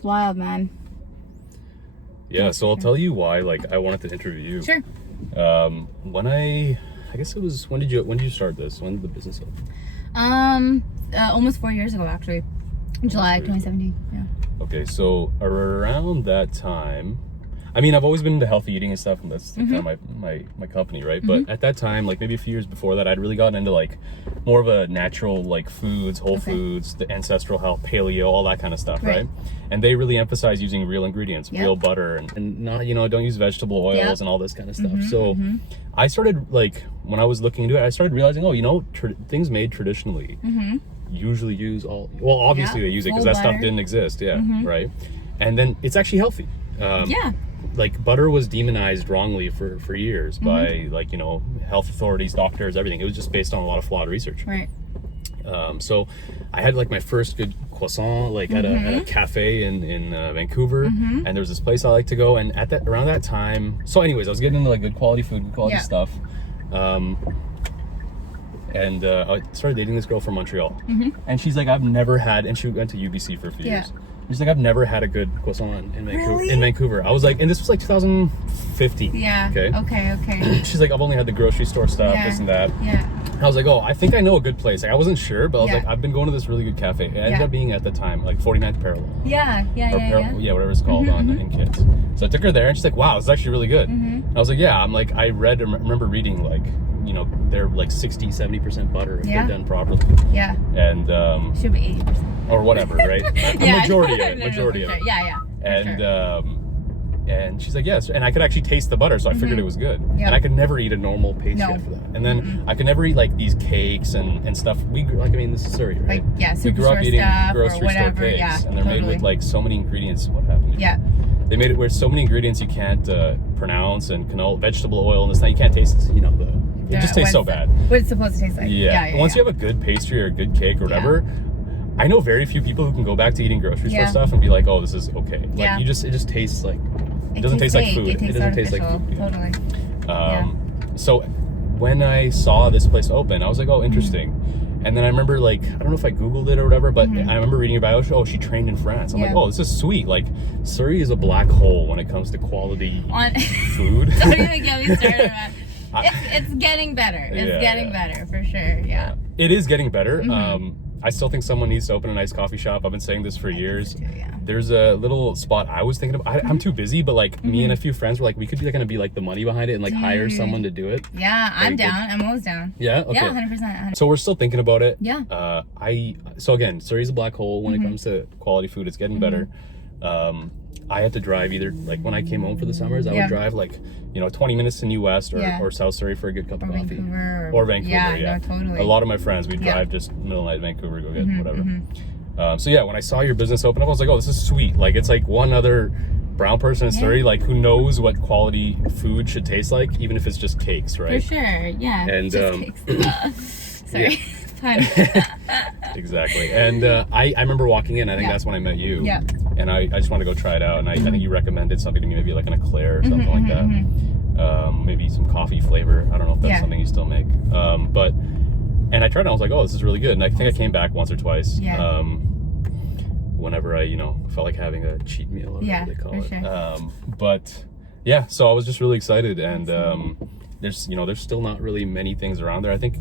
It's wild, man. Yeah, so I'll tell you why, like, I wanted to interview you. Sure. When I guess it was, when did you start this? When did the business open? Almost 4 years ago, actually. July 2017, yeah. Okay, so around that time, I mean, I've always been into healthy eating and stuff, and that's kind of my company, right? But at that time, like maybe a few years before that, I'd really gotten into like more of a natural, like foods, whole foods, the ancestral health, paleo, all that kind of stuff, right? And they really emphasize using real ingredients, real butter, and not, you know, don't use vegetable oils and all this kind of stuff. So I started, like, when I was looking into it, I started realizing, oh, you know, things made traditionally usually use obviously they use it because that stuff didn't exist, right? And then it's actually healthy. Like butter was demonized wrongly for years by, like, you know, health authorities, doctors, everything. It was just based on a lot of flawed research. Right. So I had like my first good croissant like at a cafe in Vancouver, and there was this place I like to go, and around that time, so anyways, I was getting into like good quality food, good quality stuff. And I started dating this girl from Montreal, and she's like, I've never had, and she went to UBC for a few years. She's like, I've never had a good croissant in Vancouver. Really? In Vancouver, I was like, and this was like 2015. Yeah. Okay. She's like, I've only had the grocery store stuff, this and that. Yeah. I was like, oh, I think I know a good place. Like, I wasn't sure, but I was like, I've been going to this really good cafe. It ended up being at the time like 49th Parallel. Yeah, whatever it's called in Kids. So I took her there, and she's like, wow, it's actually really good. I was like, yeah. I'm like, I remember reading like, you know, they're like 60-70% butter if they're done properly. Yeah. And should be 80%. Or whatever, right? Majority of it. Majority of it. Yeah. And and she's like, yes, and I could actually taste the butter, so I figured it was good. And I could never eat a normal pastry after that. And then I could never eat like these cakes and stuff. We grew, like, I mean, this is Surrey, right? Like, we grew up eating grocery whatever, store cakes, and they're made with like so many ingredients. What happened? They made it where so many ingredients you can't pronounce, and canola, vegetable oil, and this thing you can't taste. You know, it just tastes so bad. What it's supposed to taste like. Once you have a good pastry or a good cake or whatever. I know very few people who can go back to eating grocery store stuff and be like, oh, this is okay. Like, it just tastes like, it doesn't taste like food. It doesn't taste like food. Totally. So when I saw this place open, I was like, oh, interesting. And then I remember, like, I don't know if I Googled it or whatever, but I remember reading about, oh, she trained in France. I'm like, oh, this is sweet. Like, Surrey is a black hole when it comes to quality food. Don't even get me started, man. It's getting better. It's getting better, for sure, It is getting better. I still think someone needs to open a nice coffee shop. I've been saying this for years. There's a little spot I was thinking of. I'm too busy, but like me and a few friends were like, we could be like, gonna be like the money behind it and like hire someone to do it. Yeah, I'm down. I'm always down. Yeah, okay. Yeah, 100%. So we're still thinking about it. Yeah. So again, Surrey's a black hole when it comes to quality food. It's getting better. I had to drive either, like when I came home for the summers, I would drive like, you know, 20 minutes to New West or South Surrey for a good cup of coffee. Or Vancouver, no, totally. A lot of my friends, we drive just middle of the night Vancouver, go get whatever. So yeah, when I saw your business open up, I was like, oh, this is sweet. Like, it's like one other brown person in Surrey, like, who knows what quality food should taste like, even if it's just cakes, right? For sure, yeah. And just cakes. Sorry. Exactly. And I remember walking in, I think that's when I met you. Yeah. And I just wanted to go try it out, and I think you recommended something to me, maybe like an eclair or something like that. Maybe some coffee flavor. I don't know if that's something you still make. And I tried it, and I was like, oh, this is really good. And I think I came back once or twice. Whenever I, you know, felt like having a cheat meal, or whatever they call it. Sure. But yeah, so I was just really excited, and there's still not really many things around there. I think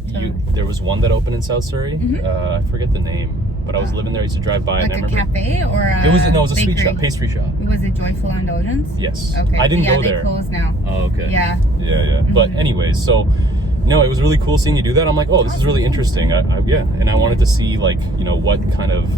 there was one that opened in South Surrey. I forget the name, but I was living there. I used to drive by, like, and I remember cafe or it was a sweet shop, pastry shop. Was it Joyful Indulgence? Yes. Okay. I didn't go there. They closed now. Oh, okay. Yeah. But anyways, so no, it was really cool seeing you do that. I'm like, oh, this is really interesting. And I wanted to see, like, you know, what kind of,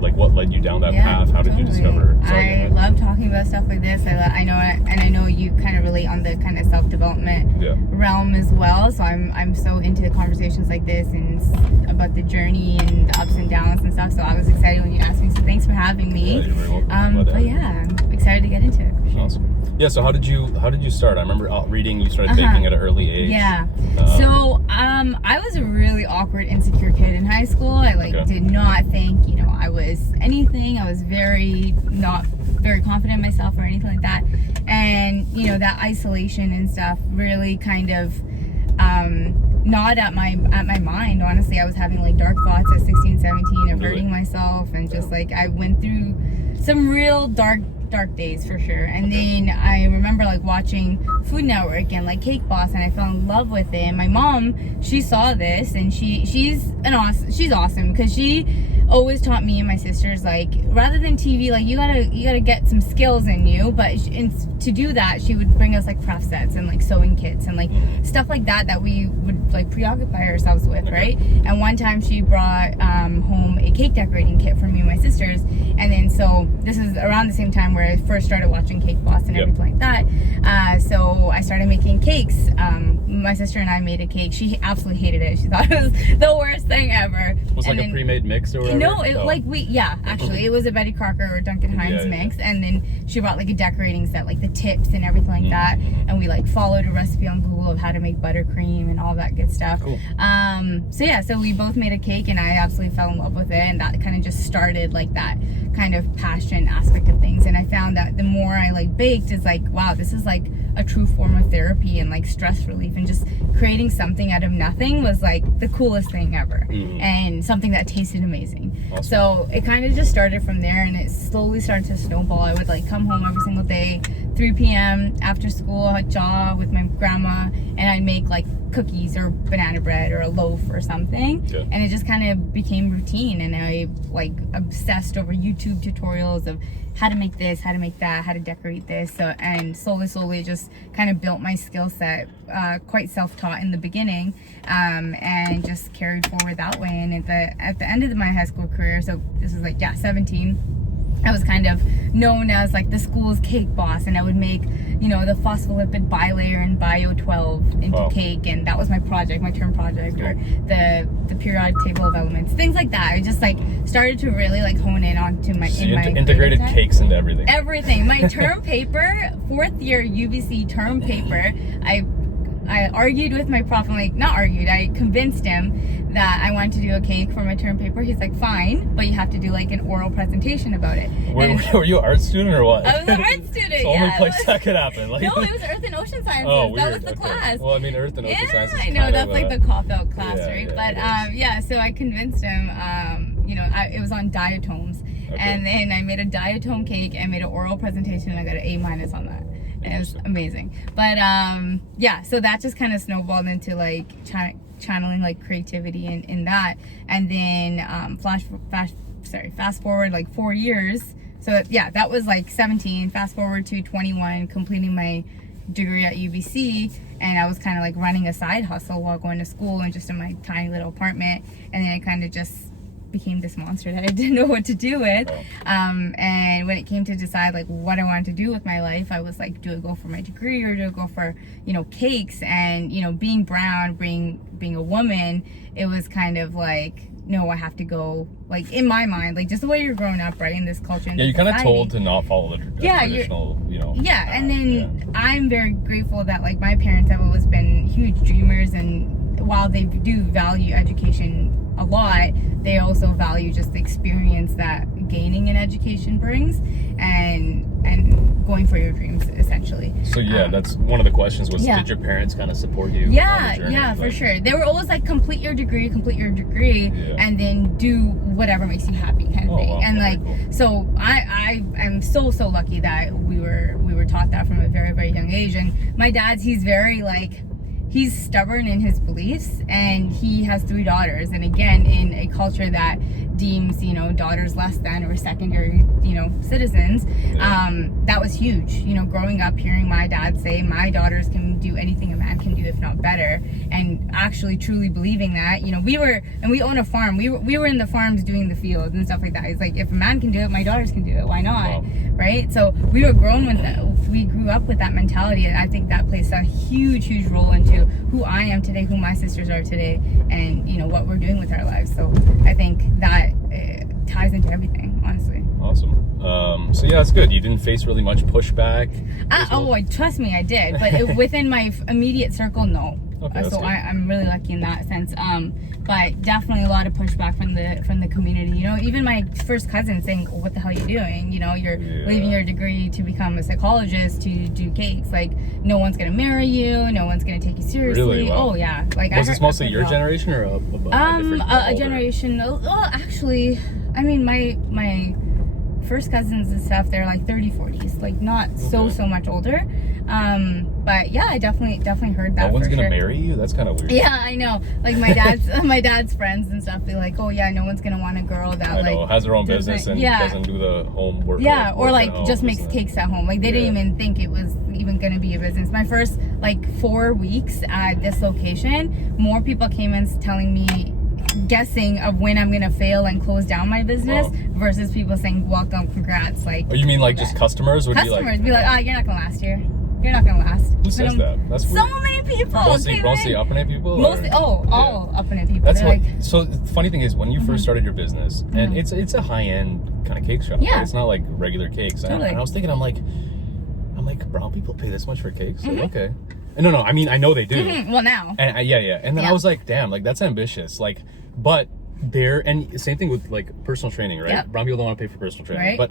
like, what led you down that path? How did you discover? I love talking about stuff like this. I know you kind of relate on the kind of self-development realm as well. So I'm so into the conversations like this and about the journey and the ups and downs and stuff. So I was excited when you asked me. So thanks for having me. Yeah, you're very welcome. But yeah, I'm excited to get into it. For sure. Awesome. Yeah. So how did you start? I remember reading. You started baking at an early age. Yeah. So I was a really awkward, insecure kid in high school. I did not think, you know, I was anything. I was not very confident in myself or anything like that. And, you know, that isolation and stuff really kind of gnawed at my mind. Honestly, I was having like dark thoughts at 16, 17 of hurting myself, and just like I went through some real dark days for sure. And then I remember like watching Food Network and like Cake Boss, and I fell in love with it. And my mom, she saw this, and she's awesome because she always taught me and my sisters, like, rather than TV, like, you gotta get some skills in you. But to do that, she would bring us like craft sets and like sewing kits and like stuff like that we would like preoccupy ourselves with, right? And one time she brought home a cake decorating kit for me and my sisters. And then so this is around the same time where I first started watching Cake Boss and everything like that. So I started making cakes. My sister and I made a cake. She absolutely hated it. She thought it was the worst thing ever. Was it like a pre-made mix or whatever? No, actually it was a Betty Crocker or Duncan Hines mix. And then she brought like a decorating set, like the tips and everything like that. And we like followed a recipe on Google of how to make buttercream and all that good stuff. Cool. So we both made a cake, and I absolutely fell in love with it, and that kind of just started like that kind of passion aspect of things. And I found that the more I like baked, is like, wow, this is like a true form of therapy and like stress relief, and just creating something out of nothing was like the coolest thing ever. And something that tasted amazing. Awesome. So it kind of just started from there, and it slowly started to snowball. I would like come home every single day, 3 p.m. after school, I'd jaw with my grandma, and I'd make like cookies or banana bread or a loaf or something. And it just kind of became routine, and I like obsessed over YouTube tutorials of how to make this, how to make that, how to decorate this. So, and slowly just kind of built my skill set, quite self-taught in the beginning, and just carried forward that way. And at the end of my high school career, so this is like 17, I was kind of known as like the school's cake boss, and I would make, you know, the phospholipid bilayer and bio 12 into cake, and that was my project, my term project, or the periodic table of elements, things like that. I just like started to really like hone in onto my integrated cakes into everything. My term paper, 4th year UBC term paper, I argued with my prof, I convinced him that I wanted to do a cake for my term paper. He's like, fine, but you have to do like an oral presentation about it. Were you an art student or what? I was an art student, It's the only place that could happen. Like, no, it was Earth and Ocean Sciences. Oh, weird. That was the class. Well, I mean, Earth and Ocean Sciences. I know, that's like the cop-out class, right? But so I convinced him, it was on diatoms. And then I made a diatome cake and made an oral presentation, and I got an A- on that. And it was amazing. But so that just kind of snowballed into like channeling like creativity in that. And then fast forward like 4 years. So that was like 17. Fast forward to 21, completing my degree at UBC, and I was kind of like running a side hustle while going to school and just in my tiny little apartment. And then I kind of just became this monster that I didn't know what to do with. And when it came to decide like what I wanted to do with my life, I was like, do I go for my degree or do I go for, cakes? And, being brown, being a woman, it was kind of like, no, I have to go, like, in my mind, like, just the way you're growing up, right, in this culture. You're kind of told to not follow the traditional, and then I'm very grateful that, like, my parents have always been huge dreamers, and while they do value education a lot, they also value just the experience that gaining an education brings, and going for your dreams, essentially. So that's one of the questions was, did your parents kind of support you? For sure. They were always like, complete your degree, and then do whatever makes you happy, kind of thing. Wow, and like, cool. So I am so lucky that we were taught that from a very, very young age. And my dad's, he's very like, he's stubborn in his beliefs, and he has 3 daughters. And again, in a culture that deems, daughters less than or secondary, citizens, that was huge. Growing up, hearing my dad say, my daughters can do anything a man can do, if not better, and actually truly believing that. We own a farm. We were in the farms doing the fields and stuff like that. It's like, if a man can do it, my daughters can do it. Why not? Wow. Right? So we were grown with that. We grew up with that mentality, and I think that plays a huge role into who I am today, who my sisters are today, and what we're doing with our lives. So I think that ties into everything, honestly. Awesome. So it's good. You didn't face really much pushback. Trust me, I did, but within my immediate circle, no. Okay, so I'm really lucky in that sense. But definitely a lot of pushback from the community. Even my first cousin saying, "What the hell are you doing? You're leaving your degree to become a psychologist to do cakes. Like, no one's gonna marry you. No one's gonna take you seriously." Really? Wow. Oh yeah. Like, was this mostly your generation or a generation? Actually, I mean, my first cousins and stuff, they're like 30, 40s, like not so much older. But yeah, I definitely heard that. No one's gonna sure. marry you? That's kind of weird. Yeah, I know. Like my dad's friends and stuff be like, oh yeah, no one's gonna want a girl that has her own business and doesn't do the homework. Yeah, or like just makes cakes at home. Like they didn't even think it was even gonna be a business. My first like 4 weeks at this location, more people came in telling me, guessing of when I'm gonna fail and close down my business versus people saying welcome, congrats. Like, oh, you mean like just customers would be like, oh, you're not gonna last here. You're not gonna last. Who says that? That's so weird. Many people. Mostly Upper people. Mostly, all Upper people. That's what. So the funny thing is, when you first started your business, and it's a high end kind of cake shop. Yeah. Right? It's not like regular cakes. Totally. And I was thinking, I'm like, brown people pay this much for cakes? Like, okay. No. I mean, I know they do. Well, now. And yeah. And then I was like, damn, like that's ambitious. Like, but and same thing with like personal training, right? Brown people don't want to pay for personal training, but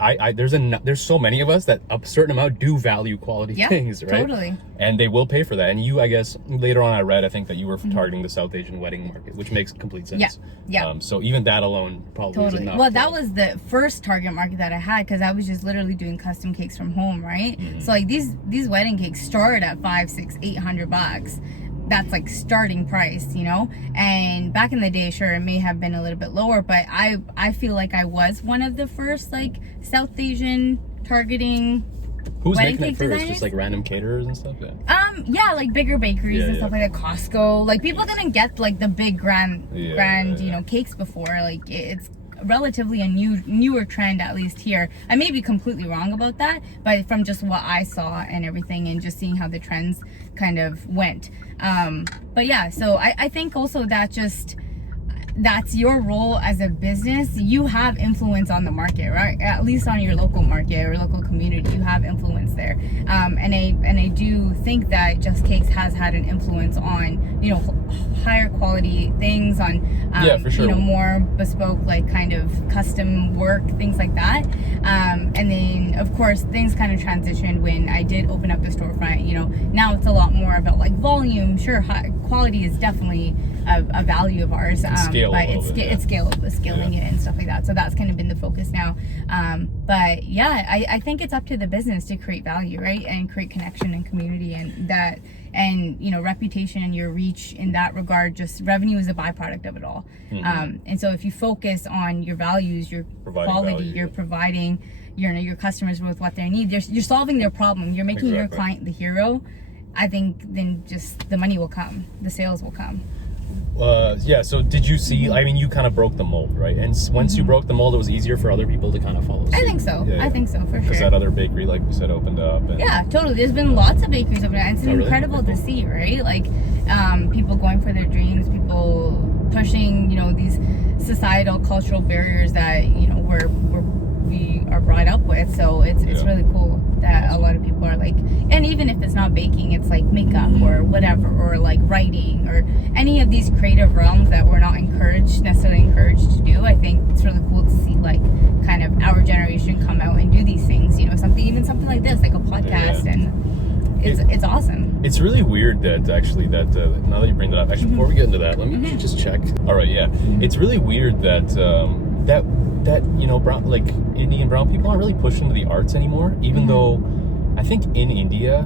there's so many of us that a certain amount do value quality things, right? Totally. And they will pay for that. And you, I guess later on, I think that you were targeting the South Asian wedding market, which makes complete sense. Yeah. So even that alone probably is enough. Well, that was the first target market that I had, because I was just literally doing custom cakes from home, right? So like these wedding cakes start at $500, $600, $800. That's like starting price, you know. And back in the day, sure, it may have been a little bit lower, but I feel like I was one of the first like South Asian targeting who's wedding making cake it first? designers. Just like random caterers and stuff. Yeah, like bigger bakeries and stuff like that. Costco, like people didn't get like the big grand you know, cakes before. Like it's relatively a newer trend, at least here. I may be completely wrong about that, but from just what I saw and everything, and just seeing how the trends kind of went. But yeah, so I think also that that's your role as a business. You have influence on the market, right? At least on your local market or local community, you have influence there. And I do think that Just Cakes has had an influence on, you know, higher quality things, on for sure. you know, more bespoke, like kind of custom work, things like that. And then of course things kind of transitioned when I did open up the storefront. You know, now it's a lot more about like volume. Sure, high quality is definitely a value of ours, but it's scaling it and stuff like that. So that's kind of been the focus now. But yeah, I think it's up to the business to create value, right, and create connection and community, and that, and you know, reputation and your reach in that regard. Just revenue is a byproduct of it all. And so if you focus on your values, your quality, you're providing your customers with what they need. You're solving their problem. You're making your client the hero. I think then just the money will come, the sales will come. So did you see, I mean, you kind of broke the mold, right? And once you broke the mold, it was easier for other people to kind of follow suit. I think so. I think so, for sure. Because that other bakery, like we said, opened up. And yeah, totally. There's been lots of bakeries open up. It's incredible to see, right? Like, people going for their dreams, people pushing, you know, these societal, cultural barriers that, you know, we are brought up with. So it's really cool that a lot of people are like, and even if it's not baking, it's like makeup or whatever, or like writing, or any of these creative realms that we're not necessarily encouraged to do. I think it's really cool to see like kind of our generation come out and do these things, you know, something like this, like a podcast, and it's awesome. It's really weird that actually now that you bring that up, actually before we get into that, let me just check. All right, it's really weird that that you know, brown, like Indian brown people aren't really pushed into the arts anymore, even though I think in India,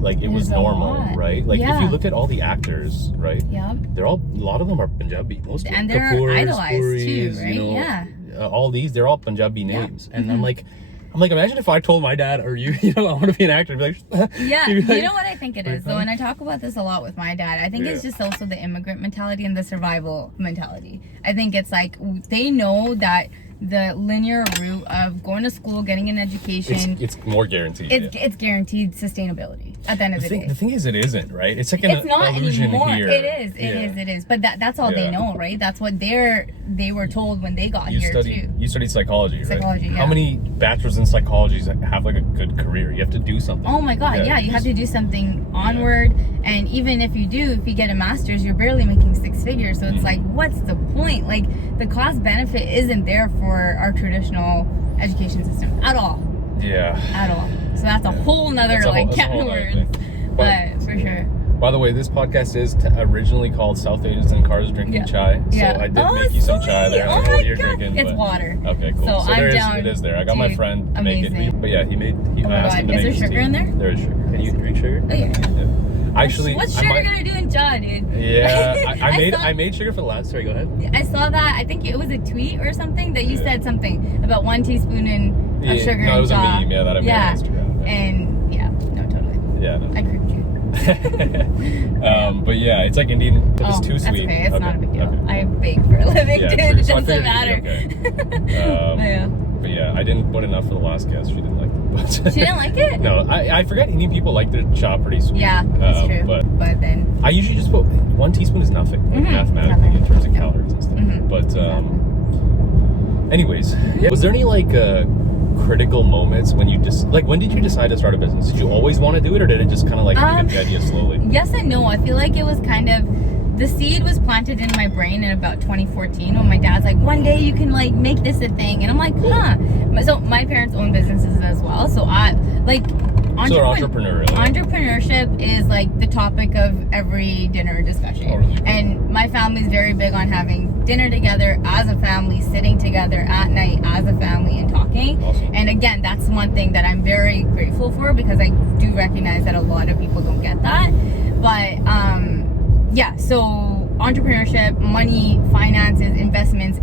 like it was normal, right? Like if you look at all the actors, right? Yeah. A lot of them are Punjabi, most of them. And they're idolized too, right? You know, all these, they're all Punjabi names, and I'm like, imagine if I told my dad or you know, I want to be an actor. I'd be like, you know what I think it is, though, and I talk about this a lot with my dad. I think it's just also the immigrant mentality and the survival mentality. I think it's like they know that the linear route of going to school, getting an education, it's more guaranteed. It's guaranteed sustainability at the end of the day. The thing is, it isn't, right? It's like it's not illusion anymore. Here. It is. But that's all they know, right? That's what they were told when they got here too. You studied psychology, right? Psychology, yeah. How many bachelors in psychology have like a good career? You have to do something. Oh my God, you have to do something onward. And even if you get a master's, you're barely making 6 figures. So it's like, what's the point? Like, the cost benefit isn't there for our traditional education system at all. Yeah. At all. So that's a whole nother can of words. But for sure. By the way, this podcast is originally called South Asians in Cars Drinking Chai. So I did make you some chai there. I don't know what you're drinking. It's water. Okay, cool. So there I'm down. It is there. I got my friend to make it. But yeah, he Oh my asked him God. to Is make there sugar in there? There is sugar. Can you drink sugar? Oh yeah. Actually, what's sugar gonna do in chai, dude? Yeah, I made sugar for the last. Sorry, go ahead. I saw that. I think it was a tweet or something that you said something about 1 teaspoon of sugar in chai. No, it was a meme. Yeah, that I made on Instagram. And yeah, no, totally. Yeah, no. I creeped you. But yeah, it's like Indian. If it's too that's sweet. okay. It's not a big deal. Okay. I bake for a living, dude. True. It So doesn't matter. Okay. But yeah, I didn't put enough for the last guest. She didn't like it. But She didn't like it? No, I forget Indian people like their chai pretty sweet. Yeah, that's true. But then I usually just put 1 teaspoon is nothing, like mathematically in terms of calories and stuff. But anyways, was there any like critical moments when you just when did you decide to start a business? Did you always want to do it, or did it just kind of like get the idea slowly? Yes and no. I feel like it was kind of, the seed was planted in my brain in about 2014 when my dad's like, one day you can like make this a thing, and I'm like, huh. So my parents own businesses as well, so I like entrepreneurship is like the topic of every dinner discussion. Totally. And my family's very big on having dinner together as a family, sitting together at night as a family and talking. Awesome. And again, that's one thing that I'm very grateful for, because I do recognize that a lot of people don't get that. But yeah, so entrepreneurship, money, finances, investments,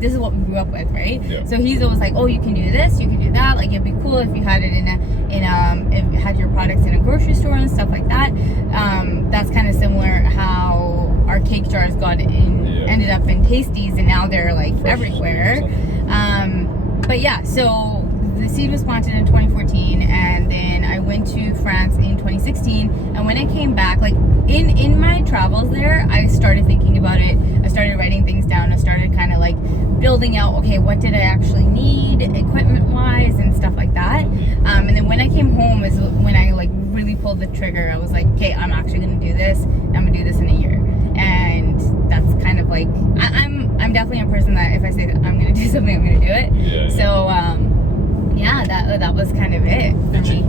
this is what we grew up with, right? Yeah. So he's always like, oh, you can do this, you can do that. Like, it'd be cool if you had it if you had your products in a grocery store and stuff like that. That's kind of similar how our cake jars ended up in Tasties, and now they're like everywhere. But yeah, so the seed was planted in 2014, and then I went to France in 2016. And when I came back, like in my travels there, I started thinking about it. I started writing things down. I started kind of like building out, okay, what did I actually need equipment wise and stuff like that. And then when I came home is when I like really pulled the trigger. I was like, okay, I'm actually gonna do this. I'm gonna do this in a year. And that's kind of like, I'm definitely a person that if I say that I'm gonna do something, I'm gonna do it. Yeah. So yeah, that was kind of it for me.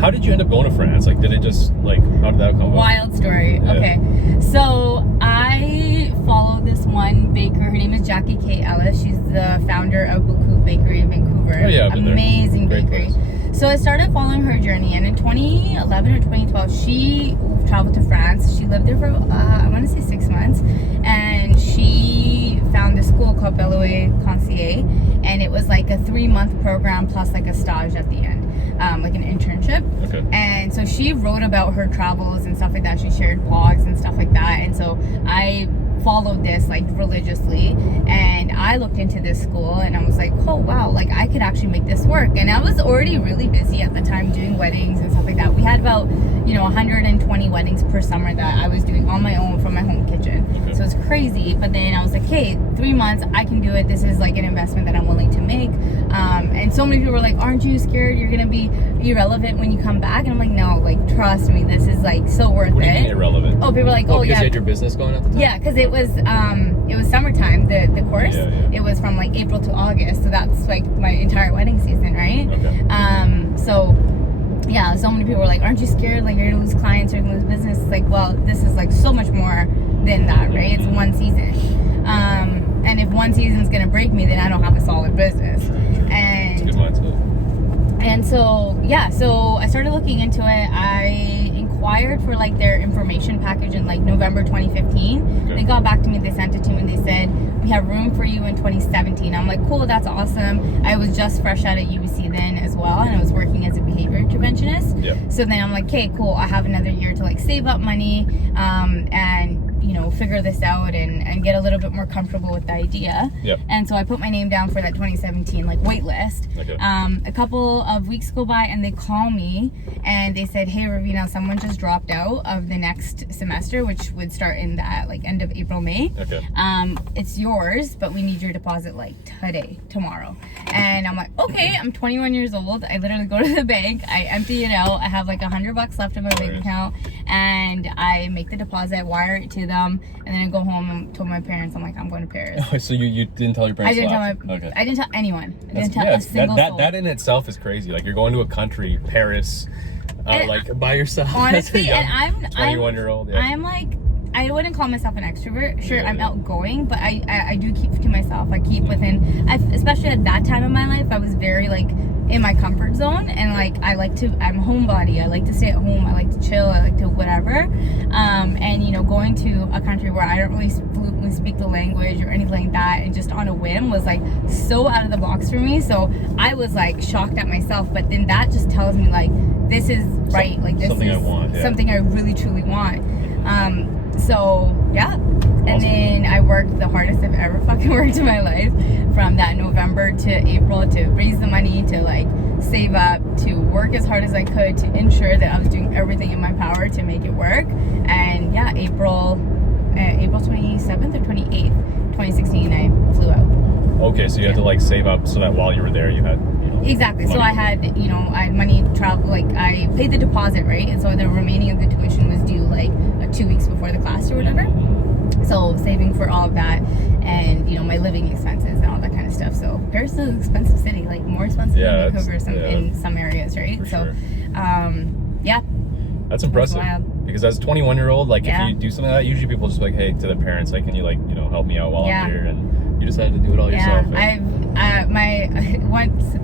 How did you end up going to France? Like, did it just like, how did that come about? Wild story. Yeah. Okay, so I follow this one baker. Her name is Jackie K. Ellis. She's the founder of Buku Bakery in Vancouver. Oh yeah, I've been there. Amazing bakery. Place. So I started following her journey, and in 2011 or 2012, she traveled to France. She lived there for I want to say 6 months, and she found this school called Oberoi Conseiller, and it was like a 3-month program plus like a stage at the end, like an internship. Okay. And so she wrote about her travels and stuff like that. She shared blogs and stuff like that, and so I followed this like religiously, and I looked into this school and I was like, oh wow, like I could actually make this work. And I was already really busy at the time doing weddings and stuff like that. We had about 120 weddings per summer that I was doing on my own from my home kitchen. Okay. So it's crazy. But then I was like, hey, 3 months, I can do it. This is like an investment that I'm willing to make. And so many people were like, aren't you scared you're gonna be irrelevant when you come back? And I'm like, no, like trust me, this is like so worth it. What do you mean irrelevant? Oh, people were like, oh because yeah, you had your business going at the time? Yeah, because it was summertime, the course. Yeah. It was from like April to August, so that's like my entire wedding season, right? Okay. So yeah, so many people were like, aren't you scared like you're gonna lose clients or lose business? It's like, well, this is like so much more than that, right? It's one season. And if one season's gonna break me, then I don't have a solid business. And it's a good mindset. And so yeah, so I started looking into it. I inquired for like their information package in like November 2015. Okay. They got back to me, they sent it to me, and they said, we have room for you in 2017. I'm like, cool, that's awesome. I was just fresh out of UBC then as well, and I was working as a behavior interventionist. Yep. So then I'm like, okay, cool, I have another year to like save up money and figure this out and get a little bit more comfortable with the idea. Yep. And so I put my name down for that 2017 like wait list. Okay. A couple of weeks go by and they call me and they said, hey Raveena, someone just dropped out of the next semester, which would start in that like end of April, May. Okay. It's yours, but we need your deposit like tomorrow. And I'm like, okay, I'm 21 years old. I literally go to the bank, I empty it out, I have like $100 left in my bank account, and I make the deposit, wire it to them, and then I go home and told my parents, I'm like, I'm going to Paris. Oh, so you didn't tell your parents? I didn't tell anyone. I didn't tell a single soul. That in itself is crazy. Like, you're going to a country, Paris, like by yourself. Honestly, and I'm 21-year-old. Yeah. I'm like, I wouldn't call myself an extrovert. Sure, Yeah, I'm yeah. outgoing, but I do keep to myself. I keep within, especially at that time of my life, I was very like in my comfort zone, and like I'm a homebody. I like to stay at home. I like to chill. I like to whatever. And you know, going to a country where I don't really fluently speak the language or anything like that, and just on a whim was like so out of the box for me. So I was like shocked at myself. But then that just tells me like this is right. Like this something is I want. Yeah. something I really truly want. So yeah. Awesome. And then I worked the hardest I've ever fucking worked in my life, from that November to April, to raise the money, to like save up, to work as hard as I could to ensure that I was doing everything in my power to make it work. And yeah, April 27th or 28th, 2016, I flew out. Okay, so you had to like save up so that while you were there, you had, you know, exactly. money. So I had money travel. Like I paid the deposit, right, and so the remaining of the tuition was due like 2 weeks before the class or whatever. So saving for all of that, and you know, my living expenses and all that kind of stuff. So Paris is an expensive city, like more expensive than Vancouver in some areas, right? For so sure. Yeah, that's impressive. Because as a 21-year-old, like if you do something like that, usually people just like, hey, to their parents, like, can you like, you know, help me out while I'm here? And you decided to do it all yourself.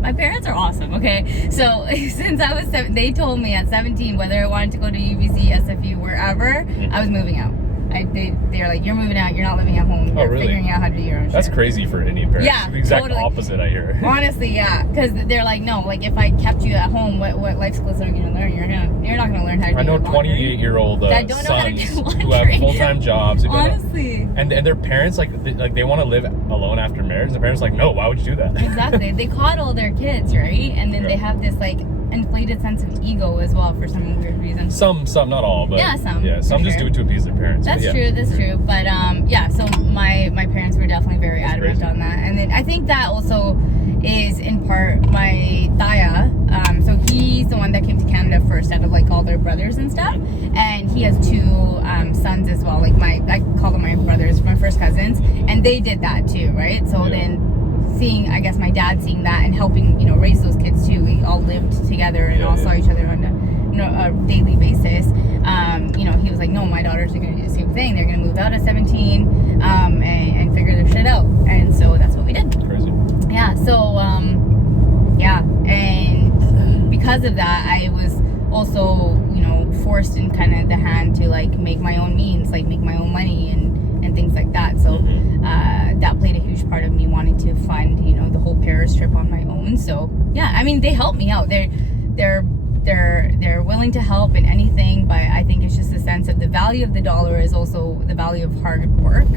My parents are awesome. Okay, so since I was they told me at 17 whether I wanted to go to UBC, SFU, wherever, I was moving out. They're like, you're moving out, you're not living at home, you're figuring out how to do your own shit. That's crazy for Indian parents. Yeah, the exact totally. opposite I hear. Honestly, yeah, because they're like, no, like if I kept you at home, what life skills are you gonna learn? You're not gonna learn how to do I know your laundry. 28-year-old that don't know how to sons do laundry. who have full-time jobs. Honestly. And their parents, like they want to live alone after marriage. The parents are like, no, why would you do that? Exactly. They coddle their kids, right? And then they have this like inflated sense of ego as well for some weird reason. Some, not all, but some just do it to appease their parents. That's true. But so my parents were definitely very adamant on that, and then I think that also is in part my Daya. So he's the one that came to Canada first out of like all their brothers and stuff, and he has two sons as well. Like I call them my brothers, my first cousins, and they did that too, right? So then seeing, I guess my dad seeing that and helping, you know, raise those kids too. We all lived together and all saw each other on a daily basis. You know, he was like, no, my daughters are going to do the same thing. They're going to move out at 17 and figure their shit out. And so that's what we did. Crazy. Yeah. So and because of that, I was also, you know, forced in kind of the hand to like make my own means, like make my own money and things like that. So that played a huge part of me wanting to fund, you know, the whole Paris trip on my own. So yeah, I mean, they helped me out. They're willing to help in anything, but I think it's just a sense of the value of the dollar is also the value of hard work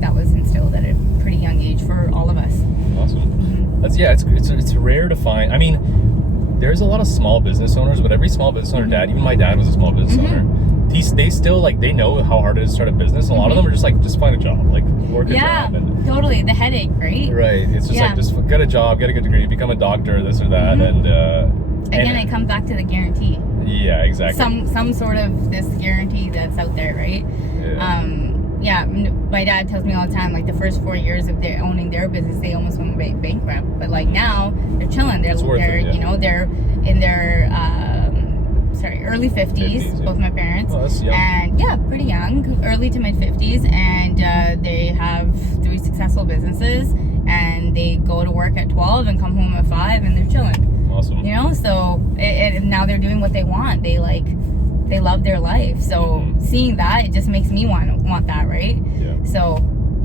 that was instilled at a pretty young age for all of us. Awesome. It's rare to find. I mean, there's a lot of small business owners, but every small business owner, even my dad was a small business owner. They still like, they know how hard it is to start a business. A lot of them are just like, just find a job, like work a job. And totally, the headache, right? Right. It's just like, just get a job, get a good degree, become a doctor, this or that, and again, it comes back to the guarantee. Yeah, exactly. Some sort of this guarantee that's out there, right? My dad tells me all the time, like the first 4 years of their owning their business, they almost went bankrupt. But like now, they're chilling. They're you know, they're in their early 50s, both my parents. Oh, that's young. And pretty young, early to mid 50s, and they have 3 successful businesses, and they go to work at 12 and come home at 5, and they're chilling. Awesome. You know, so now they're doing what they want. They love their life. So seeing that, it just makes me want that, right? Yeah. So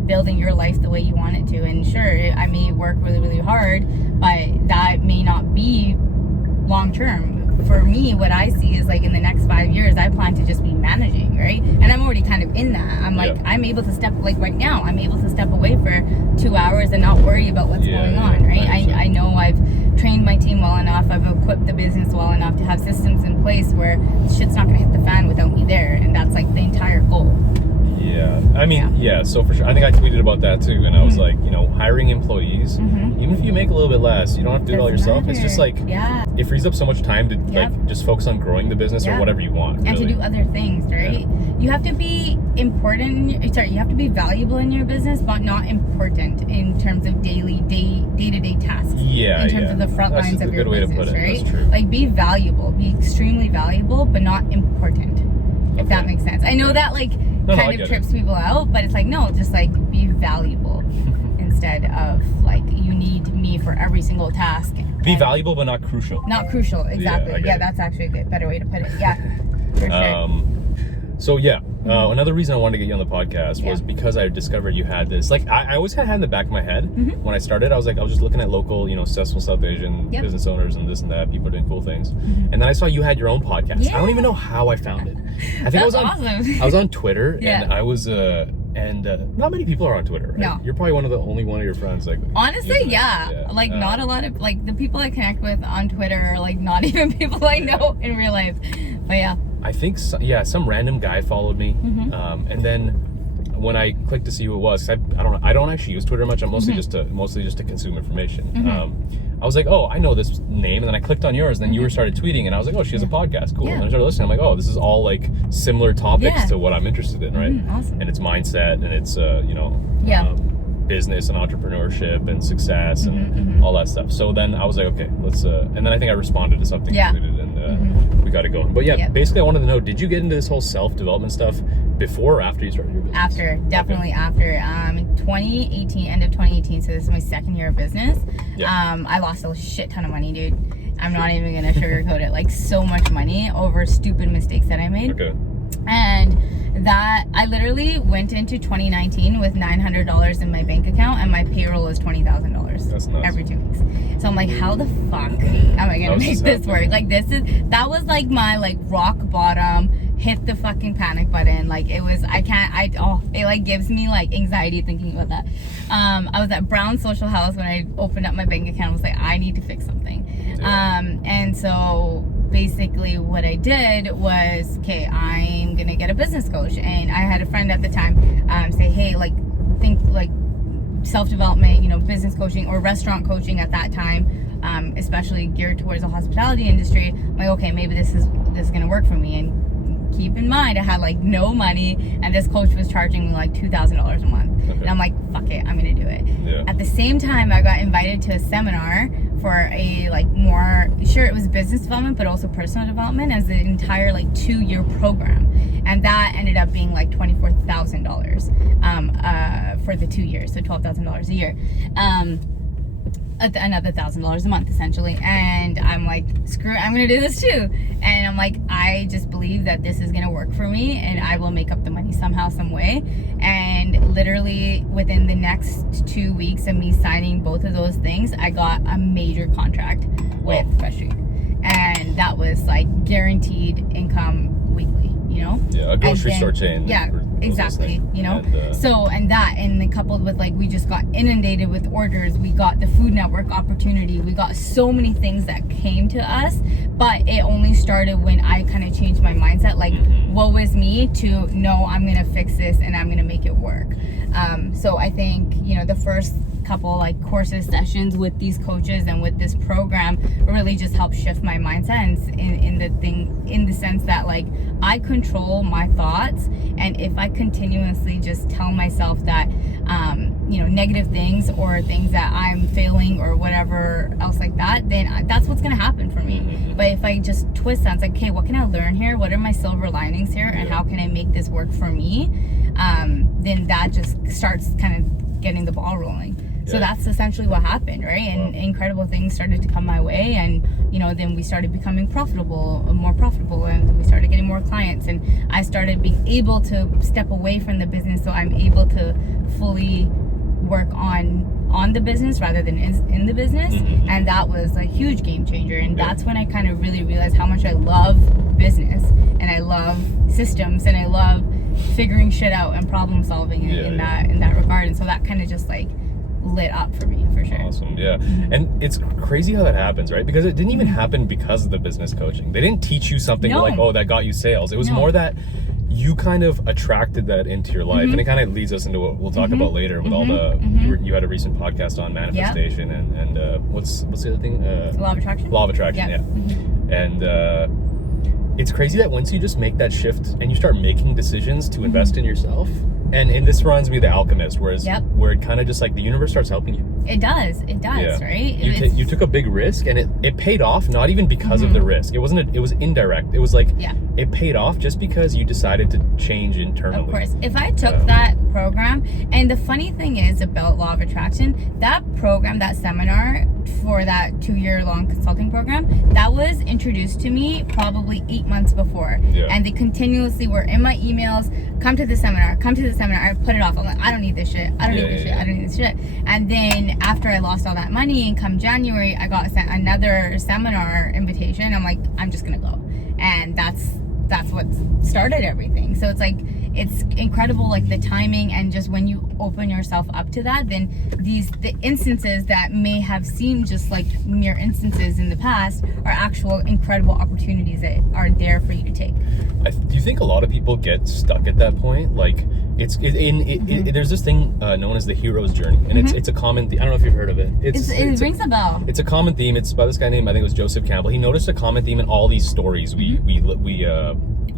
building your life the way you want it to, and sure, I may work really, really hard, but that may not be long term. For me, what I see is like in the next 5 years, I plan to just be managing, right? And I'm already kind of in that. I'm like, I'm able to step, like right now, I'm able to step away for 2 hours and not worry about what's going on, right? I know I've trained my team well enough, I've equipped the business well enough to have systems in place where shit's not gonna hit the fan without me there, and that's like the entire goal. Yeah. I mean, yeah, so for sure. I think I tweeted about that too. And I was like, you know, hiring employees, even if you make a little bit less, you don't have to do it all yourself. It's just like, it frees up so much time to like just focus on growing the business or whatever you want. And really. to do other things, right? You have to be important. You have to be valuable in your business, but not important in terms of day-to-day tasks. Yeah, in terms of the front lines of your business, right? That's true. Like, be valuable, be extremely valuable, but not important. If that makes sense. I know that like kind of trips people out, but it's like, no, just like be valuable instead of like you need me for every single task. Be valuable, but not crucial. Not crucial, exactly. Yeah, that's actually a good, better way to put it. Yeah, for sure. So another reason I wanted to get you on the podcast was because I discovered you had this, like, I always had in the back of my head when I started. I was just looking at local, you know, successful South Asian business owners and this and that, people doing cool things. And then I saw you had your own podcast. I don't even know how I found it. I think I was on Twitter and I was not many people are on Twitter, right? No. You're probably one of your friends, like, honestly, like not a lot of, like, the people I connect with on Twitter are like not even people I know in real life, but I think some random guy followed me, and then when I clicked to see who it was, 'cause I don't actually use Twitter much. I'm mostly just to consume information. I was like, oh, I know this name, and then I clicked on yours, and then you started tweeting, and I was like, oh, she has a podcast, cool. And then I started listening. I'm like, oh, this is all like similar topics to what I'm interested in, right? Awesome. And it's mindset, and it's business and entrepreneurship and success and all that stuff. So then I was like, okay, let's and then I think I responded to something completed, and we got it going. But basically I wanted to know, did you get into this whole self-development stuff before or after you started your business? After, definitely after. 2018, end of 2018, so this is my second year of business. I lost a shit ton of money, dude. I'm not even gonna sugarcoat it. Like, so much money over stupid mistakes that I made. And that I literally went into 2019 with $900 in my bank account, and my payroll is $20,000 every 2 weeks. So I'm like, how the fuck am I gonna make this work? Like, that was like my like rock bottom, hit the fucking panic button. Like, it was, it like gives me like anxiety thinking about that. I was at Brown Social House when I opened up my bank account. I was like, I need to fix something. And so basically what I did was, okay, I'm gonna get a business coach. And I had a friend at the time say, hey, like, think like self-development, you know, business coaching or restaurant coaching at that time, especially geared towards the hospitality industry. I'm like, okay, maybe this is gonna work for me. And keep in mind, I had like no money, and this coach was charging me like $2,000 a month. And I'm like, fuck it, I'm gonna do it. At the same time, I got invited to a seminar for a like more, sure, it was business development, but also personal development as an entire like 2-year program. And that ended up being like $24,000 for the 2 years, so $12,000 a year. Another $1,000 a month essentially. And I'm like, screw it, I'm gonna do this too. And I'm like, I just believe that this is gonna work for me, and I will make up the money somehow, some way. And literally within the next 2 weeks of me signing both of those things, I got a major contract with Fresh Food, and that was like guaranteed income weekly, you know? A grocery store chain. Exactly, you know? And then coupled with like, we just got inundated with orders. We got the Food Network opportunity. We got so many things that came to us, but it only started when I kind of changed my mindset. Like, woe is me to, no, I'm going to fix this and I'm going to make it work. So I think, you know, the first couple like courses, sessions with these coaches and with this program really just helped shift my mindset in the sense that like I control my thoughts, and if I continuously just tell myself that you know, negative things or things that I'm failing or whatever else like that, then that's what's gonna happen for me. But if I just twist that, it's like, okay, what can I learn here? What are my silver linings here, and how can I make this work for me? Then that just starts kind of getting the ball rolling. So that's essentially what happened, right? And incredible things started to come my way, and you know, then we started becoming more profitable, and we started getting more clients, and I started being able to step away from the business, so I'm able to fully work on the business rather than in the business. And that was a huge game changer, and that's when I kind of really realized how much I love business, and I love systems, and I love figuring shit out and problem solving in that regard. And so that kind of just like lit up for me, for sure. Awesome. And it's crazy how that happens, right? Because it didn't even happen because of the business coaching. They didn't teach you something like, oh, that got you sales. It was more that you kind of attracted that into your life, and it kind of leads us into what we'll talk about later with all the you had a recent podcast on manifestation and what's the other thing, law of attraction. Law of attraction. And it's crazy that once you just make that shift and you start making decisions to invest in yourself, and this reminds me of The Alchemist, where it kind of just like the universe starts helping you. It does, right? You took a big risk, and it paid off, not even because of the risk. It was indirect. It was like, it paid off just because you decided to change internally. Of course. If I took that program, and the funny thing is about Law of Attraction, that program, that seminar for that 2-year-long consulting program, that was introduced to me probably 8 months before. And they continuously were in my emails, come to the seminar. I put it off. I'm like, I don't need this shit. I don't need this shit. And then after I lost all that money, and come January, I got sent another seminar invitation. I'm like, I'm just gonna go. And that's what started everything. So it's like, it's incredible, like the timing, and just when you open yourself up to that, then the instances that may have seemed just like mere instances in the past are actual incredible opportunities that are there for you to take. Do you think a lot of people get stuck at that point? Like, there's this thing known as the hero's journey, and it's a common I don't know if you've heard of it. It rings a bell. It's a common theme. It's by this guy named, I think it was Joseph Campbell. He noticed a common theme in all these stories. We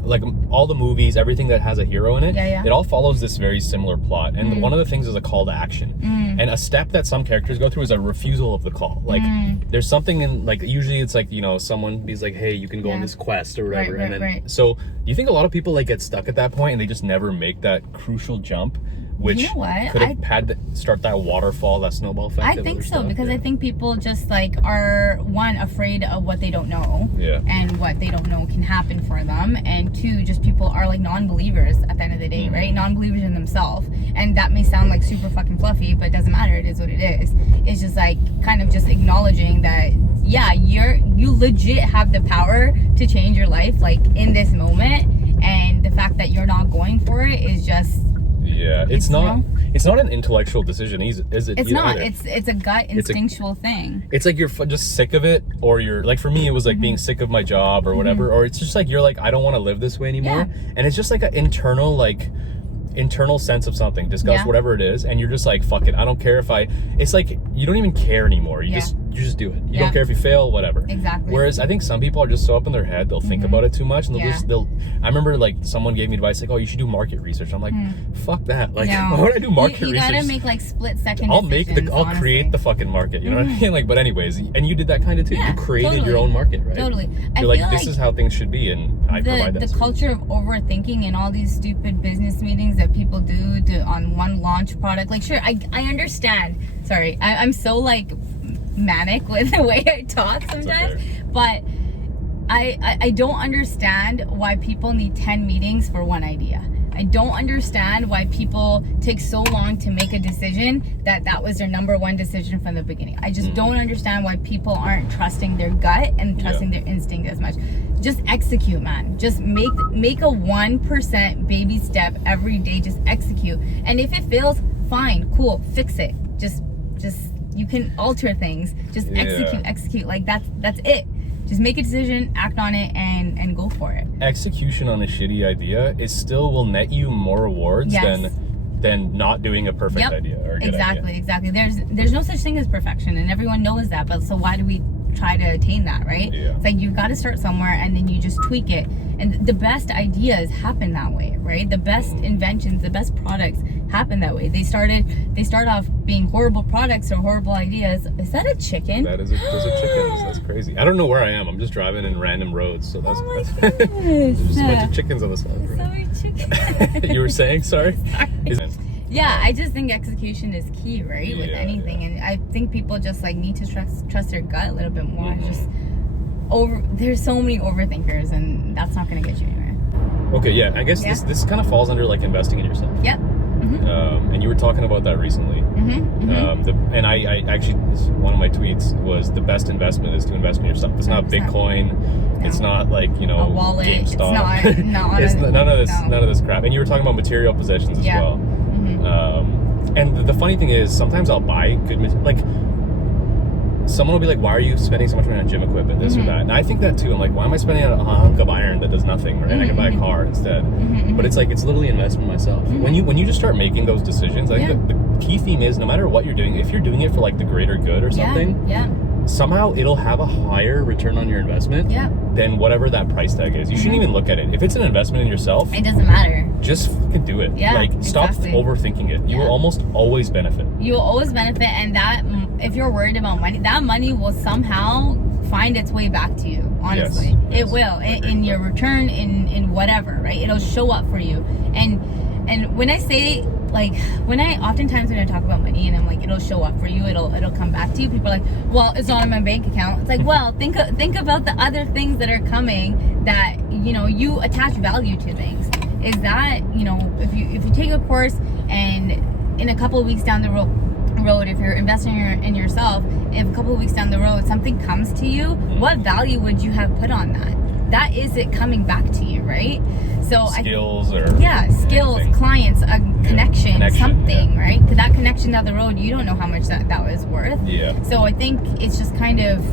like all the movies, everything that has a hero in it, it all follows this very similar plot. And one of the things is a call to action. And a step that some characters go through is a refusal of the call. Like, there's something in, like, usually it's like, someone is like, hey, you can go on this quest or whatever. So do you think a lot of people like get stuck at that point and they just never make that crucial jump, which could have had to start that waterfall, that snowball effect? I think so, because I think people just like are, one, afraid of what they don't know, and what they don't know can happen for them, and two, just people are like non-believers at the end of the day, right? Non-believers in themselves. And that may sound like super fucking fluffy, but it doesn't matter. It is what it is. It's just like kind of just acknowledging that, you legit have the power to change your life, like in this moment, and the fact that you're not going for it is just, it's not an intellectual decision, is it? It's not. It's a gut instinctual thing. It's like you're just sick of it, or you're like, for me, it was like being sick of my job or whatever, or it's just like you're like, I don't want to live this way anymore, and it's just like an internal sense of something, disgust, whatever it is, and you're just like, fuck it, I don't care if it's like you don't even care anymore. You just do it. You don't care if you fail, whatever. Exactly. Whereas I think some people are just so up in their head, they'll think about it too much, and I remember like someone gave me advice like, oh, you should do market research. I'm like, fuck that. Like, why would I do market research? You gotta make like split second decisions. I'll create the fucking market, you know what I mean? Like, but anyways, and you did that kind of too. You created your own market, right? Totally. You're like, this is how things should be, and I provide that. The culture of overthinking and all these stupid business meetings that people do on one launch product. Like, sure, I understand. Sorry, I'm so like manic with the way I talk sometimes, but I don't understand why people need 10 meetings for one idea. I don't understand why people take so long to make a decision that was their number one decision from the beginning. I just don't understand why people aren't trusting their gut and trusting their instinct as much. Just execute, man. Just make a 1% baby step every day. Just execute. And if it fails, fine, cool, fix it. Just you can alter things. Just execute. Like that's it. Just make a decision, act on it, and go for it. Execution on a shitty idea will net you more rewards than not doing a perfect idea or a good idea. Exactly. There's no such thing as perfection, and everyone knows that. But so why do we try to attain that, right? It's like you've got to start somewhere, and then you just tweak it. And the best ideas happen that way, right? The best inventions, the best products happen that way. They start off being horrible products or horrible ideas. Is that a chicken? Those are chickens. That's crazy. I don't know where I am. I'm just driving in random roads, so that's goodness. There's just a bunch of chickens on the side. Sorry, chicken. You were saying sorry? Yeah, I just think execution is key, right? With anything, and I think people just like need to trust their gut a little bit more. Just there's so many overthinkers, and that's not going to get you anywhere. Okay, I guess this kind of falls under like investing in yourself. Yep. And you were talking about that recently. And I actually, one of my tweets was, the best investment is to invest in yourself. It's not Bitcoin. No. It's not like, a wallet. GameStop. It's not none of this crap. And you were talking about material possessions as well. And the funny thing is, sometimes I'll buy good, like, someone will be like, why are you spending so much money on gym equipment, this or that? And I think that too. I'm like, why am I spending on a hunk of iron that does nothing, and I can buy a car instead? But it's like, it's literally an investment in myself. When you just start making those decisions, I think the key theme is, no matter what you're doing, if you're doing it for like the greater good or something, somehow it'll have a higher return on your investment than whatever that price tag is. You shouldn't even look at it. If it's an investment in yourself, it doesn't matter. Just fucking do it. Like, stop overthinking it. You will almost always benefit. You will always benefit, and that, if you're worried about money, that money will somehow find its way back to you. Honestly, it will in your return, in whatever, right? It'll show up for you. And when I say, like, oftentimes when I talk about money and I'm like, it'll show up for you, it'll come back to you, people are like, well, it's not in my bank account. It's like, well, think about the other things that are coming that, you know, you attach value to things. Is that, you know, if you take a course and in a couple of weeks down the road, if you're investing in yourself, if a couple of weeks down the road something comes to you, what value would you have put on that? That is it coming back to you, right? So skills skills, clients, a connection, something, right? Because that connection down the road, you don't know how much that was worth. So I think it's just kind of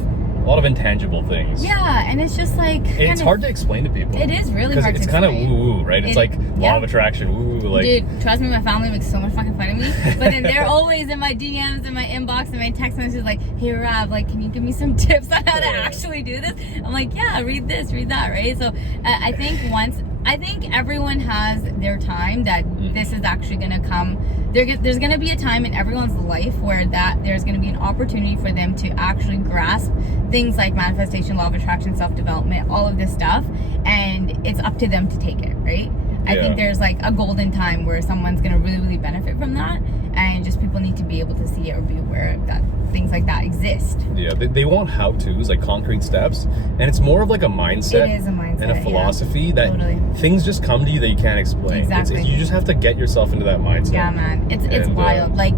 a lot of intangible things. And it's just like, it's hard to explain to people. It is really hard to explain. Because it's kind of woo-woo, right? It's like law of attraction, woo-woo. Like, dude, trust me, my family makes so much fucking fun of me. But then they're always in my DMs, in my inbox, and my text messages like, hey, Rav, like, can you give me some tips on how to actually do this? I'm like, yeah, read this, read that, right? So I think everyone has their time that this is actually going to come. There's going to be a time in everyone's life where there's going to be an opportunity for them to actually grasp things like manifestation, law of attraction, self-development, all of this stuff, and it's up to them to take it, right? I think there's like a golden time where someone's going to really, really benefit from that, and just people need to be able to see it or be aware that things like that exist. They want how-tos, like concrete steps, and it's more of like a mindset. It is a mindset and a philosophy that things just come to you that you can't explain. You just have to get yourself into that mindset. Yeah, man, it's wild. Like,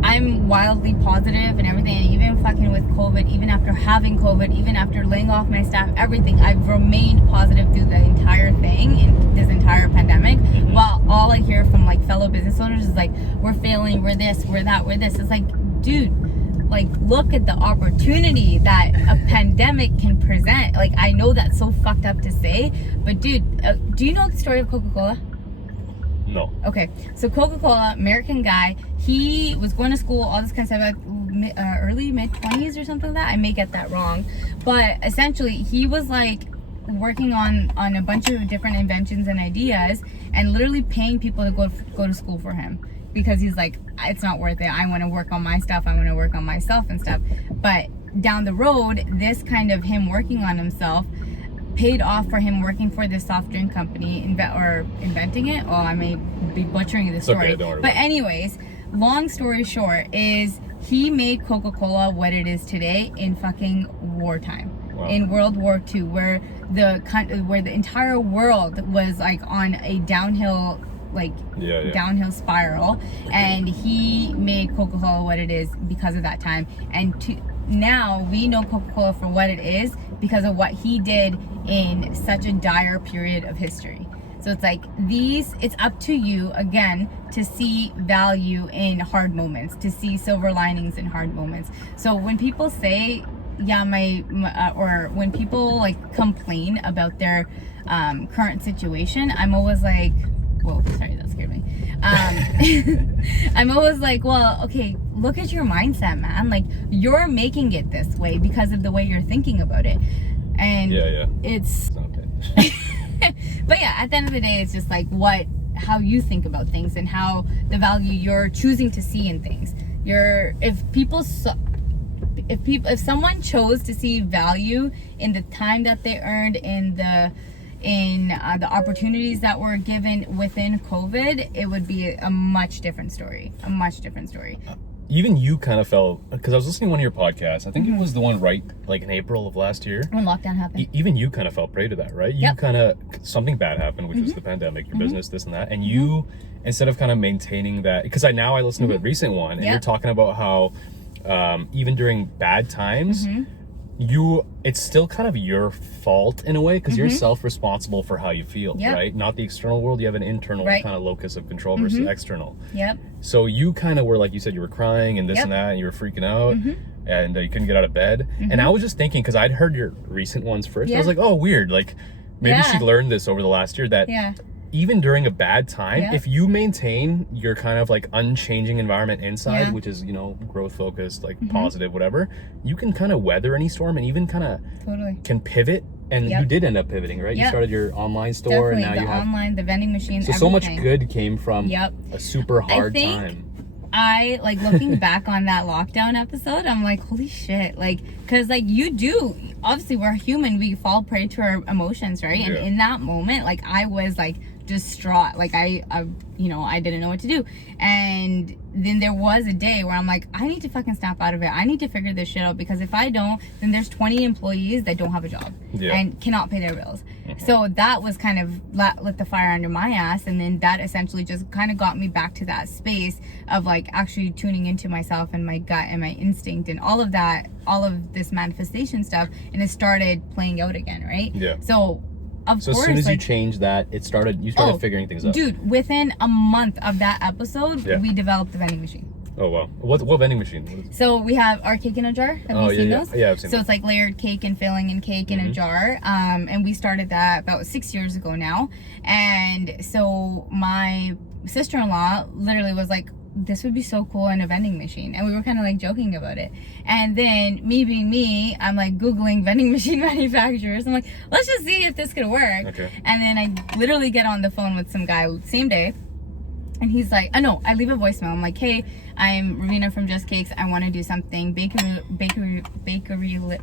I'm wildly positive and everything, and even fucking with COVID, even after having COVID, even after laying off my staff, everything, I've remained positive through the entire thing, in this entire pandemic, while all I hear from like fellow business owners is like, we're failing, we're this, we're that, we're this. It's like, dude, like, look at the opportunity that a pandemic can present. Like, I know that's so fucked up to say, but dude, do you know the story of Coca-Cola? No. Okay, so Coca-Cola, American guy, he was going to school, all this kind of stuff, like early mid-20s or something like that. I may get that wrong, but essentially he was like working on a bunch of different inventions and ideas, and literally paying people to go to school for him, because he's like, it's not worth it. I want to work on my stuff. I want to work on myself and stuff. But down the road, this kind of him working on himself paid off for him working for this soft drink company, inventing it. Oh, I may be butchering the story. Okay, don't worry but anyways, long story short is he made Coca-Cola what it is today in fucking wartime. Wow. In World War II, where the entire world was like on a downhill downhill spiral, and he made Coca-Cola what it is because of that time. And now we know Coca-Cola for what it is because of what he did in such a dire period of history. So it's like it's up to you again to see value in hard moments, to see silver linings in hard moments. So when people say, or when people like complain about their current situation, I'm always like, whoa, sorry, that scared me. I'm always like, well, okay, look at your mindset, man. Like, you're making it this way because of the way you're thinking about it. And it's okay. But yeah, at the end of the day, it's just like how you think about things and how the value you're choosing to see in things. If someone chose to see value in the time that they earned, in the opportunities that were given within COVID, it would be a much different story. Even you kind of felt, because I was listening to one of your podcasts, I think it was the one right like in April of last year when lockdown happened. Even you kind of fell prey to that, right? You kind of, something bad happened, which was the pandemic, your business, this and that, and you, instead of kind of maintaining that, because I listened to a recent one, and you're talking about how even during bad times, it's still kind of your fault in a way, because you're self-responsible for how you feel, right? Not the external world. You have an internal kind of locus of control versus external. So you kind of were, like you said, you were crying and this and that, and you were freaking out, and you couldn't get out of bed. And I was just thinking, because I'd heard your recent ones first, I was like, oh, weird. Like, maybe she learned this over the last year, that even during a bad time, if you maintain your kind of like unchanging environment inside, which is, you know, growth focused, like positive, whatever, you can kind of weather any storm, and even kind of can pivot. And you did end up pivoting, right? You started your online store, and now you have online, the vending machine. So much good came from a super hard time. I like looking back on that lockdown episode, I'm like, holy shit, like, because like you do, obviously we're human, we fall prey to our emotions, right? And in that moment, like I was like distraught, like I you know, I didn't know what to do. And then there was a day where I'm like, I need to fucking snap out of it. I need to figure this shit out, because if I don't, then there's 20 employees that don't have a job and cannot pay their bills. So that was kind of lit the fire under my ass. And then that essentially just kind of got me back to that space of like actually tuning into myself and my gut and my instinct and all of that, all of this manifestation stuff. And it started playing out again, right? So of course, as soon as you changed that, you started figuring things out. Dude, within a month of that episode, we developed the vending machine. Oh wow! What vending machine? So we have our cake in a jar. Have you seen those? Yeah, I've seen So it's like layered cake and filling and cake in a jar. And we started that about 6 years ago now. And so my sister-in-law literally was like, this would be so cool in a vending machine, and we were kind of like joking about it. And then me being me, I'm like googling vending machine manufacturers. I'm like, let's just see if this could work. And then I literally get on the phone with some guy same day, and he's like, I leave a voicemail. I'm like, hey, I'm Raveena from Just Cakes. I want to do something bakery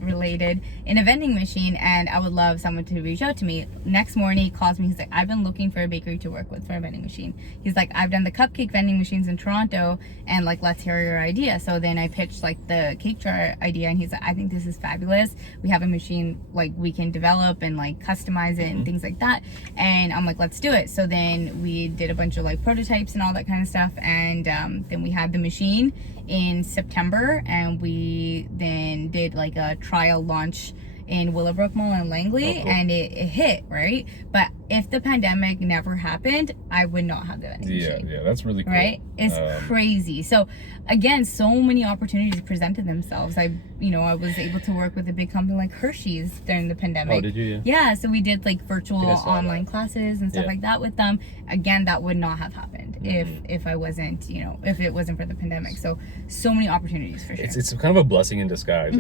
related in a vending machine, and I would love someone to reach out to me. Next morning, he calls me. He's like, I've been looking for a bakery to work with for a vending machine. He's like, I've done the cupcake vending machines in Toronto, and like, let's hear your idea. So then I pitched like the cake jar idea, and he's like, I think this is fabulous. We have a machine like we can develop and like customize it and things like that. And I'm like, let's do it. So then we did a bunch of like prototypes and all that kind of stuff, and then we had the machine in September, and we then did like a trial launch in Willowbrook Mall in Langley. And it hit, right? But if the pandemic never happened, I would not have the vending machine. Yeah, that's really cool. Right? It's crazy. So again, so many opportunities presented themselves. I was able to work with a big company like Hershey's during the pandemic. Oh, did you? Yeah, so we did like virtual online classes and stuff like that with them. Again, that would not have happened if I wasn't, if it wasn't for the pandemic. So many opportunities for sure. It's kind of a blessing in disguise,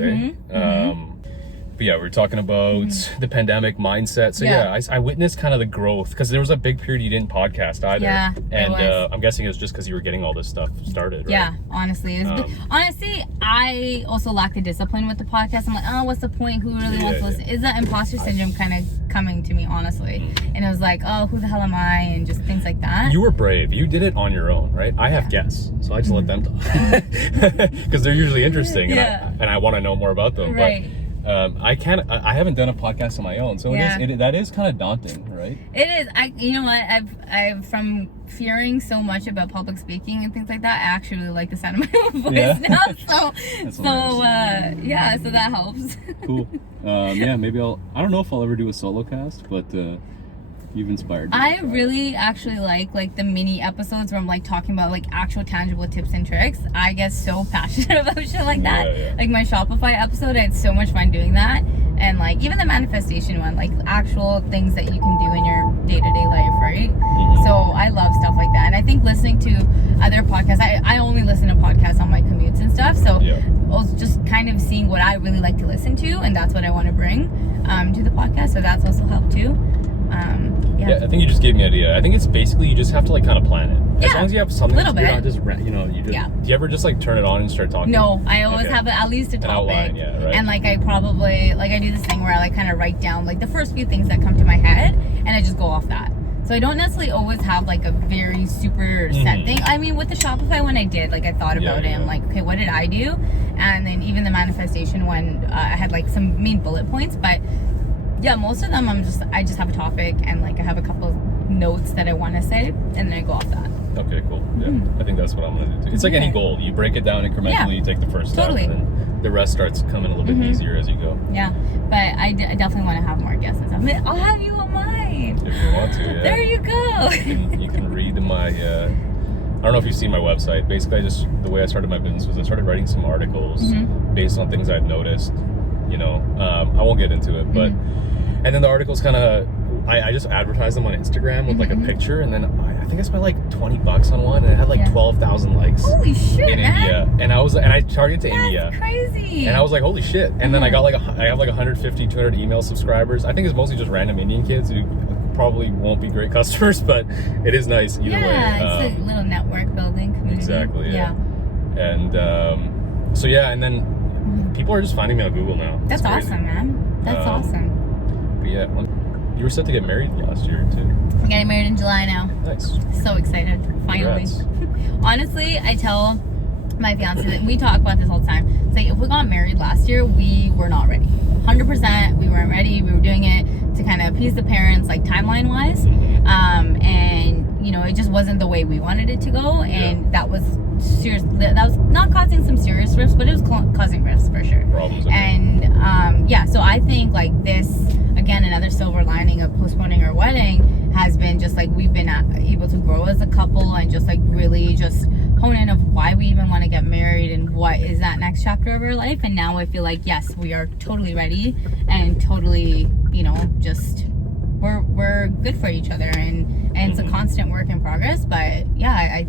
But yeah, we're talking about the pandemic mindset. So I witnessed kind of the growth, because there was a big period you didn't podcast either. Yeah, and I'm guessing it was just because you were getting all this stuff started, right? Yeah, honestly. Honestly, I also lack the discipline with the podcast. I'm like, oh, what's the point? Who really wants to listen? Is that imposter syndrome kind of coming to me, honestly? And it was like, oh, who the hell am I? And just things like that. You were brave. You did it on your own, right? I have guests, so I just let them talk. Because they're usually interesting, and I want to know more about them. Right. But I haven't done a podcast on my own, so that is kind of daunting, right? It is. You know what, I've from fearing so much about public speaking and things like that, I actually really like the sound of my own voice now. So that helps. Cool. Maybe I don't know if I'll ever do a solo cast, but you've inspired me. I really actually like the mini episodes where I'm like talking about like actual tangible tips and tricks. I get so passionate about shit like that. Like my Shopify episode, I had so much fun doing that. And like even the manifestation one, like actual things that you can do in your day-to-day life, right? So I love stuff like that. And I think listening to other podcasts, I only listen to podcasts on my commutes and stuff. So I was just kind of seeing what I really like to listen to, and that's what I want to bring to the podcast. So that's also helped too. I think you just gave me an idea. I think it's basically you just have to like kind of plan it. As long as you have something, you're not just do you ever just like turn it on and start talking? No, I always have at least a topic. Outline, and like I probably I do this thing where I like kind of write down like the first few things that come to my head, and I just go off that. So I don't necessarily always have like a very super set thing. I mean, with the Shopify one, I did like I thought about it. I'm like, okay, what did I do? And then even the manifestation one, I had like some main bullet points, but yeah, most of them I just have a topic, and like I have a couple notes that I want to say, and then I go off that. Okay, cool. Yeah, I think that's what I'm gonna do too. It's like any goal. You break it down incrementally. You take the first step, and the rest starts coming a little bit easier as you go. Yeah, but I definitely want to have more guests and stuff. I'll have you on mine. If you want to, yeah. There you go. You can read my, I don't know if you've seen my website. Basically, the way I started my business was I started writing some articles based on things I'd noticed. You know, I won't get into it, but, and then the articles kind of, I just advertised them on Instagram with like a picture, and then I think I spent like $20 on one, and it had like 12,000 likes. Holy shit, in man. India, and I targeted to India. That's crazy. And I was like, holy shit! And then I got like I have like 150, 200 email subscribers. I think it's mostly just random Indian kids who probably won't be great customers, but it is nice either way. Yeah, it's a little network building community. Exactly. Yeah. And so yeah, and then people are just finding me on Google now. That's awesome, man. That's awesome. But yeah. You were set to get married last year too. I'm getting married in July now. Nice. So excited. Finally. Honestly, I tell my fiance that we talk about this all the time. It's like if we got married last year, we were not ready. 100%. We weren't ready. We were doing it to kind of appease the parents, like timeline wise. And you know, it just wasn't the way we wanted it to go. And that was serious. That was not causing some serious rifts, but it was causing rifts for sure. Problems. And yeah, so I think like this, again, another silver lining of postponing our wedding has been just like we've been able to grow as a couple and just like really just hone in of why we even want to get married and what is that next chapter of our life. And now I feel like, yes, we are totally ready and totally, you know, just we're good for each other, and it's a constant work in progress. But yeah,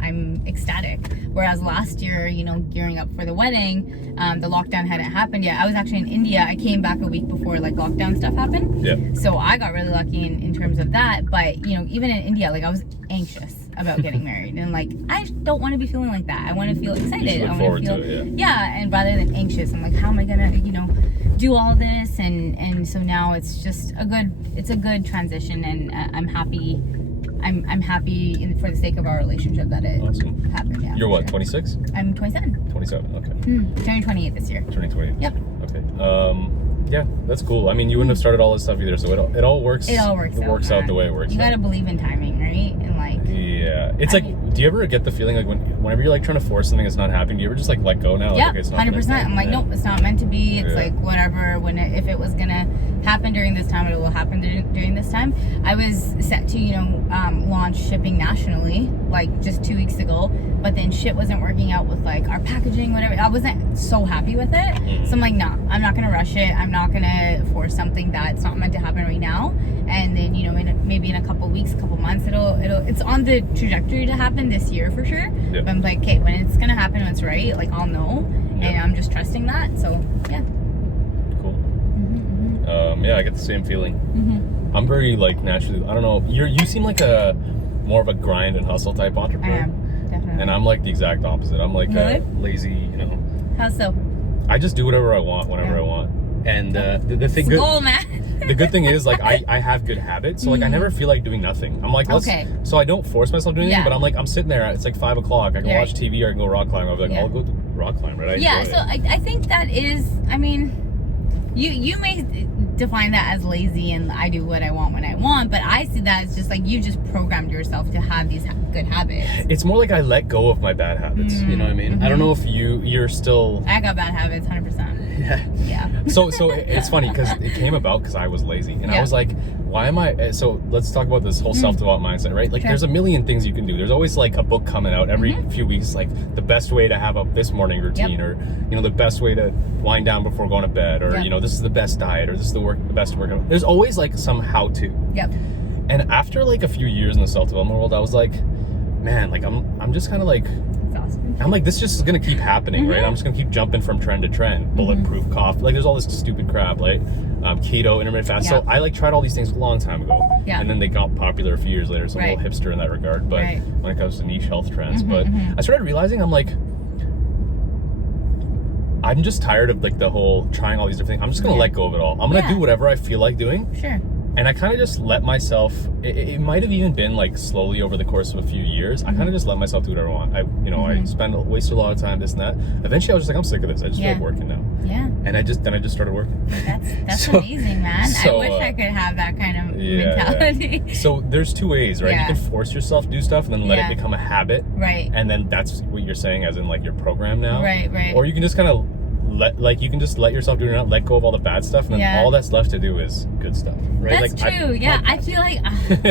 I'm ecstatic. Whereas last year, you know, gearing up for the wedding, the lockdown hadn't happened yet. I was actually in India. I came back a week before like lockdown stuff happened. Yeah. So I got really lucky in terms of that. But you know, even in India, like I was anxious about getting married, and like I don't want to be feeling like that. I want to feel excited. I want to feel and rather than anxious, I'm like, how am I gonna, you know, do all this? And so now it's just a good transition, and I'm happy. I'm happy for the sake of our relationship that it happened. Yeah. You're what, 26? I'm 27. 27. Okay. Turning 28 this year. Turning 28. Yep. Okay. Yeah, that's cool. I mean, you wouldn't have started all this stuff either, so it all works. It all works. It works out the way it works. You gotta believe in timing, right? And like. Yeah, it's like. Do you ever get the feeling like whenever you're like trying to force something that's not happening, do you ever just like let go now? Yeah, like, it's not 100%. I'm like, nope, it's not meant to be. It's like whatever. If it was gonna happen during this time, it will happen during this time. I was set to, you know, launch shipping nationally like just 2 weeks ago, but then shit wasn't working out with like our packaging, whatever. I wasn't so happy with it, so I'm like, nah, I'm not gonna rush it. I'm not gonna force something that's not meant to happen right now. And then, you know, maybe in a couple weeks, couple months, it's on the trajectory to happen this year for sure. But I'm like, okay, when it's gonna happen, when it's right, like I'll know, and I'm just trusting that. So yeah. Cool. Yeah, I get the same feeling. I'm very like naturally. I don't know. You seem like a more of a grind and hustle type entrepreneur. I am, definitely. And I'm like the exact opposite. I'm like a lazy, you know. How so? I just do whatever I want whenever I want. And the thing, goal, man. The good thing is like I have good habits, so like I never feel like doing nothing. I'm like, so I don't force myself to do anything, but I'm like, I'm sitting there, it's like 5 o'clock, I can watch TV or I can go rock climb. I'll be like, I'll go rock climb, right? I think that is, I mean, you may define that as lazy and I do what I want when I want, but I see that as just like you just programmed yourself to have these good habits. It's more like I let go of my bad habits. You know what I mean? I don't know if you're still. I got bad habits, 100%. Yeah. So it's funny because it came about because I was lazy, and I was like, why am I? So let's talk about this whole self-development mindset, right? Like, there's a million things you can do. There's always like a book coming out every few weeks, like the best way to have this morning routine, or you know, the best way to wind down before going to bed, or you know, this is the best diet, or this is the best workout. There's always like some how-to. Yep. And after like a few years in the self-development world, I was like, man, like I'm just kind of like. I'm like, this just is gonna keep happening, right? I'm just gonna keep jumping from trend to trend. Bulletproof coffee, like there's all this stupid crap, like keto, intermittent fast. So I like tried all these things a long time ago, and then they got popular a few years later. So I'm a little hipster in that regard, but when it comes to niche health trends, but I started realizing I'm like, I'm just tired of like the whole trying all these different things. I'm just gonna let go of it all. I'm gonna do whatever I feel like doing. Sure. And I kind of just let myself, it might have even been like slowly over the course of a few years, I kind of just let myself do whatever I want. I wasted a lot of time, this and that. Eventually I was just like, I'm sick of this. I just feel like working now. Yeah. And I just started working. That's amazing, man. So, I wish I could have that kind of mentality. Yeah. So there's two ways, right? You can force yourself to do stuff and then let it become a habit. Right. And then that's what you're saying as in like your program now. Right. Or you can just kind of you can just let yourself do it, let go of all the bad stuff, and then all that's left to do is good stuff, right? That's true. I feel like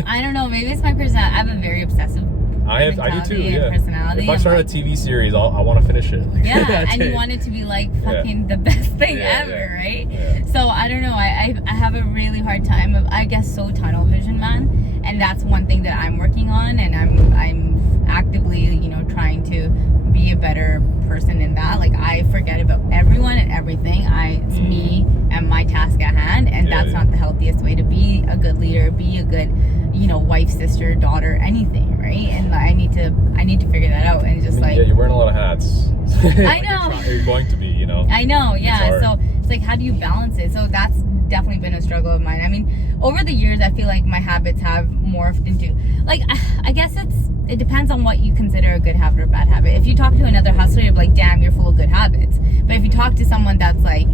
I don't know, maybe it's my personality. I have a very obsessive I do too, yeah. personality. If I start a TV series, I want to finish it. And you want it to be like fucking the best thing ever, right? Yeah. So I don't know, I have a really hard time of, I guess, so tunnel vision, man, and that's one thing that I'm working on, and I'm actively, you know, trying to be a better person in that. Like, I forget about everyone and everything. It's me and my task at hand, and that's not the healthiest way to be a good leader, be a good, you know, wife, sister, daughter, anything, right? And I need to figure that out, and just you're wearing a lot of hats. I know. You're going to be, you know. I know, yeah. So it's like, how do you balance it? So that's definitely been a struggle of mine. I mean, over the years, I feel like my habits have morphed into, like, I guess it depends on what you consider a good habit or bad habit. If you talk to another hustler, you're like, damn, you're full of good habits. But if you talk to someone that's like,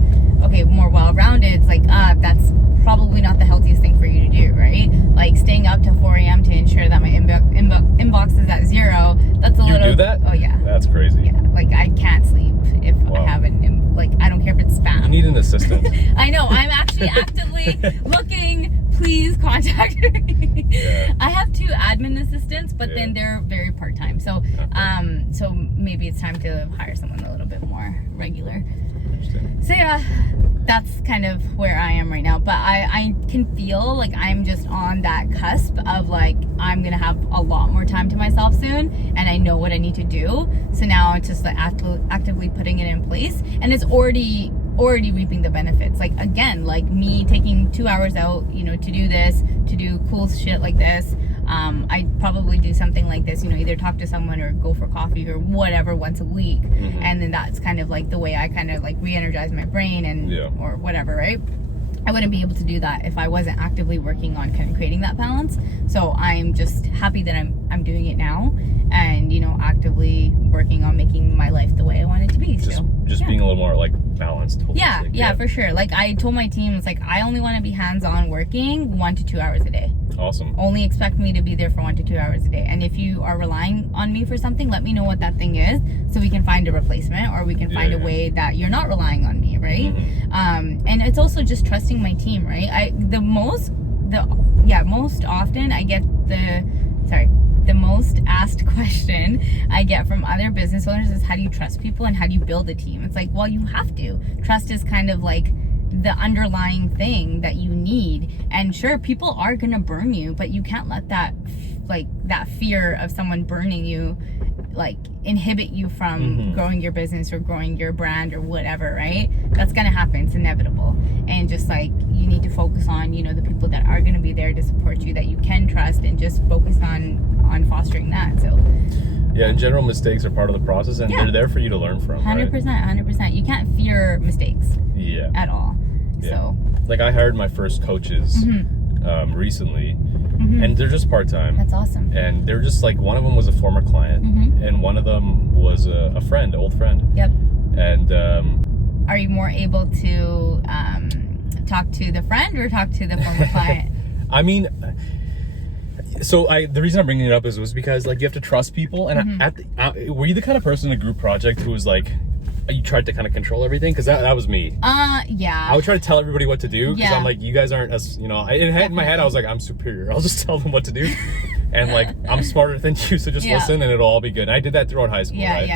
okay, more well-rounded, it's like, that's probably not the healthiest thing for you to do, right? Like, staying up till 4 a.m. to ensure that my inbox is at 0, that's a little... You do that? Oh, yeah. That's crazy. Yeah, like, I can't sleep if I haven't, like, I don't care if it's spam. You need an assistant. I know, I'm actually actively looking. Please contact me. Yeah. I have 2 admin assistants, but then they're very part-time. So, so maybe it's time to hire someone a little bit more regular. So yeah, that's kind of where I am right now. But I can feel like I'm just on that cusp of, like, I'm gonna have a lot more time to myself soon, and I know what I need to do. So now it's just like actively putting it in place, and it's already reaping the benefits. Like, again, like me taking 2 hours out, you know, to do this, to do cool shit like this. I'd probably do something like this, you know, either talk to someone or go for coffee or whatever once a week. And then that's kind of like the way I kind of like re-energize my brain and or whatever, right? I wouldn't be able to do that if I wasn't actively working on kind of creating that balance. So I'm just happy that I'm doing it now, and, you know, actively working on making my life the way I want it to be. Just being a little more like balanced. Yeah, for sure. Like, I told my team, it's like, I only want to be hands-on working 1 to 2 hours a day. Awesome. Only expect me to be there for 1 to 2 hours a day. And if you are relying on me for something, let me know what that thing is, so we can find a replest, or we can find a way that you're not relying on me, right? And it's also just trusting my team, right? Most often I get the most asked question I get from other business owners is, how do you trust people and how do you build a team? It's like, well, you have to. Trust is kind of like the underlying thing that you need. And sure, people are gonna burn you, but you can't let that fear of someone burning you like inhibit you from growing your business or growing your brand or whatever, right? That's gonna happen. It's inevitable. And just like, you need to focus on, you know, the people that are gonna be there to support you, that you can trust, and just focus on fostering that. So yeah, in general, mistakes are part of the process, and they're there for you to learn from. 100%. You can't fear mistakes at all. So like, I hired my first coaches recently, and they're just part-time. That's awesome. And they're just like, one of them was a former client, and one of them was a old friend. Yep. And are you more able to talk to the friend or talk to the former client? I mean, so the reason I'm bringing it up was because, like, you have to trust people. And were you the kind of person in a group project who was like, you tried to kind of control everything? Because that was me. Yeah. I would try to tell everybody what to do, because I'm like, you guys aren't as, you know, in my head I was like, I'm superior, I'll just tell them what to do. And like, I'm smarter than you, so just listen and it'll all be good. And I did that throughout high school, right?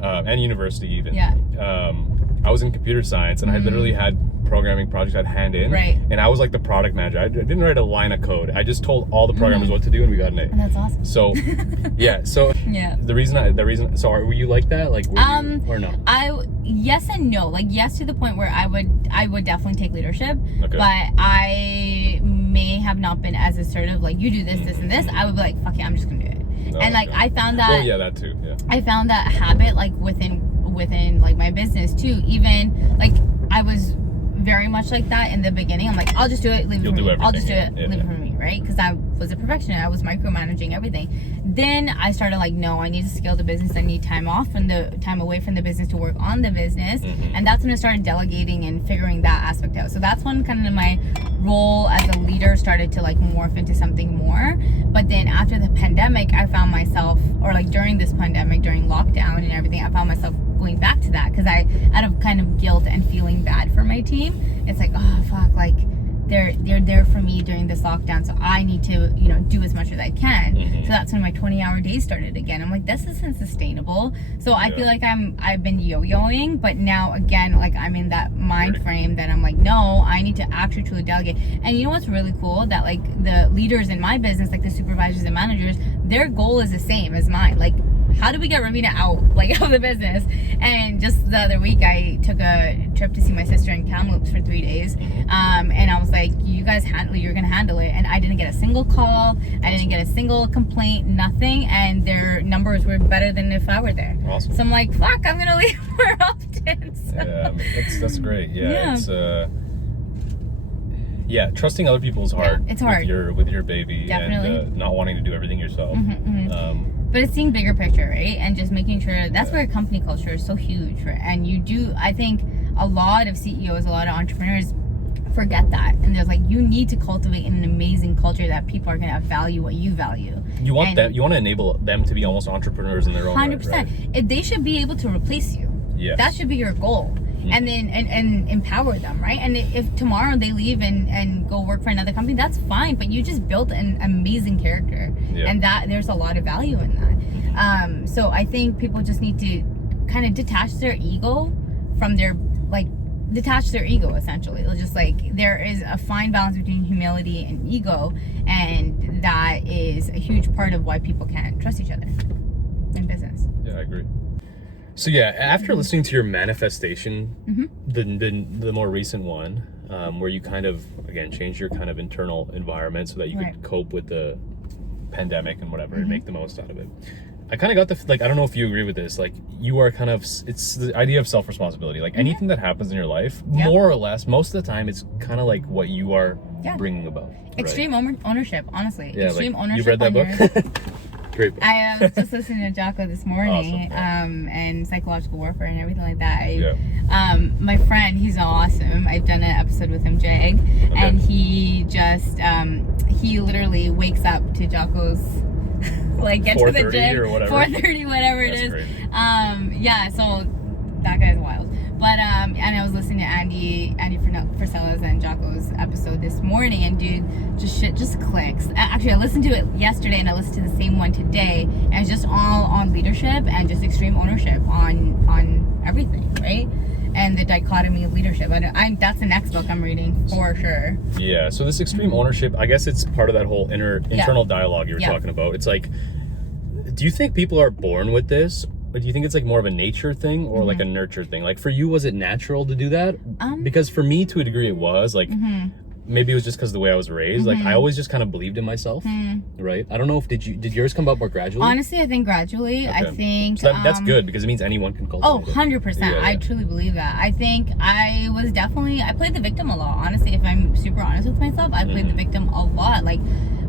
And university even. I was in computer science, and I literally had programming projects I'd hand in, and I was like the product manager. I didn't write a line of code. I just told all the programmers what to do, and we got an A. And that's awesome. So the reason so were you like that, like, or no? Yes and no. Like, yes, to the point where I would definitely take leadership, but I may have not been as assertive, like, you do this, this, and this. I would be like, fuck it, I'm just gonna do it. And like, I found that that too. I found that habit, like, within like my business too. Even like, I was very much like that in the beginning. I'm like, I'll just do it, leave it for me. I'll just do it, leave it for me, right? Because I was a perfectionist. I was micromanaging everything. Then I started like, no, I need to scale the business. I need time away from the business to work on the business. And that's when I started delegating and figuring that aspect out. So that's when kind of my role as a leader started to like morph into something more. But then after the pandemic, I found myself, or like during this pandemic, during lockdown and everything, I found myself going back to that, because out of kind of guilt and feeling bad for my team, it's like, oh fuck, like they're there for me during this lockdown, so I need to, you know, do as much as I can. So that's when my 20-hour days started again. I'm like, this isn't sustainable. So I feel like I've been yo-yoing, but now again, like I'm in that mind frame that I'm like, no, I need to actually truly delegate. And you know what's really cool? That like the leaders in my business, like the supervisors and managers, their goal is the same as mine. Like, how do we get Raveena out, like, of the business? And just the other week, I took a trip to see my sister in Kamloops for 3 days. And I was like, you guys you're gonna handle it. And I didn't get a single call. I didn't get a single complaint, nothing. And their numbers were better than if I were there. Awesome. So I'm like, fuck, I'm gonna leave more often. So. Yeah, that's great. Yeah, it's trusting other people's heart. It's hard. With your baby. Definitely. And not wanting to do everything yourself. But it's seeing bigger picture, right? And just making sure, that's where company culture is so huge, right? And I think a lot of CEOs, a lot of entrepreneurs forget that. And there's like, you need to cultivate an amazing culture that people are going to value what you value. You want to enable them to be almost entrepreneurs in their own 100%. Right? If they should be able to replace you. Yes. That should be your goal. And then and empower them, right? And if tomorrow they leave and go work for another company, that's fine, but you just built an amazing character. And that there's a lot of value in that. So I think people just need to kind of detach their ego from their, like, detach their ego, essentially. It's just like, there is a fine balance between humility and ego, and that is a huge part of why people can't trust each other in business. Yeah, I agree. So yeah, after listening to your manifestation, the more recent one, where you kind of, again, changed your kind of internal environment so that you could cope with the pandemic and whatever, and make the most out of it. I kind of got I don't know if you agree with this, like, you are kind of, it's the idea of self-responsibility. Like, anything that happens in your life, more or less, most of the time, it's kind of like what you are bringing about. Extreme ownership, honestly. Yeah, Extreme ownership. You read that book? Great book. I was just listening to Jocko this morning, and psychological warfare and everything like that. My friend, he's awesome. I've done an episode with him, Jag, and he just, he literally wakes up to Jocko's, like, get to the gym, or whatever. 4:30, whatever it is. So that guy's wild. But and I was listening to Andy Frisella's and Jocko's episode this morning, and dude, shit just clicks. Actually, I listened to it yesterday, and I listened to the same one today, and it's just all on leadership and just extreme ownership on everything, right? And the dichotomy of leadership. That's the next book I'm reading for sure. Yeah. So this extreme ownership, I guess it's part of that whole internal dialogue you were talking about. It's like, do you think people are born with this? Or do you think it's like more of a nature thing or like a nurture thing? Like, for you, was it natural to do that? Because for me, to a degree, it was. Like, maybe it was just because of the way I was raised. Like, I always just kind of believed in myself, right? I don't know if did yours come about more gradually? Honestly, I think gradually. I think so that's good, because it means anyone can cultivate. 100%. I truly believe that. I think I played the victim a lot. Honestly, if I'm super honest with myself, I played the victim a lot. Like,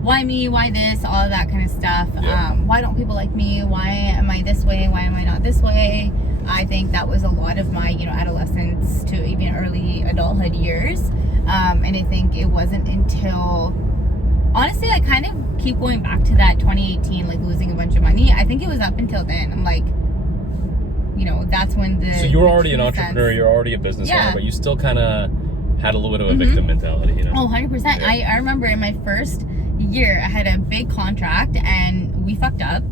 why me? Why this? All of that kind of stuff. Why don't people like me? Why am I this way? Why am I not this way? I think that was a lot of my, adolescence to even early adulthood years. And I think it wasn't until, honestly, I kind of keep going back to that 2018, like losing a bunch of money. I think it was up until then. I'm like, that's when So you were already an entrepreneur, you're already a business owner, but you still kind of had a little bit of a victim mentality, Oh, 100%. I remember in my first year, I had a big contract and we fucked up.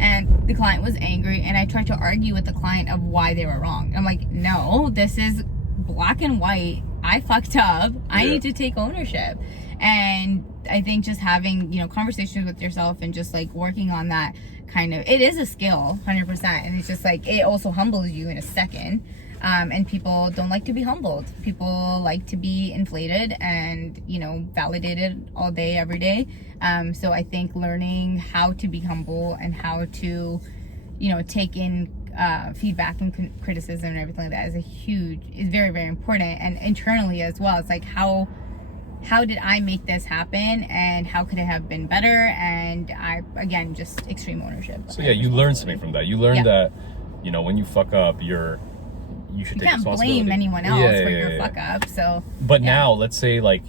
And the client was angry, and I tried to argue with the client of why they were wrong. I'm like, no, this is black and white. I fucked up. I need to take ownership. And I think just having, conversations with yourself and just like working on that kind of, it is a skill, 100%. And it's just like, it also humbles you in a second. And people don't like to be humbled. People like to be inflated and, validated all day, every day. So I think learning how to be humble and how to, take in feedback and criticism and everything like that is very, very important. And internally as well, it's like, how did I make this happen, and how could it have been better? And again, just extreme ownership. So yeah, you learned something from that. You learned that, when you fuck up, you should take responsibility. You can't blame anyone else for your fuck up. So, but now, let's say, like,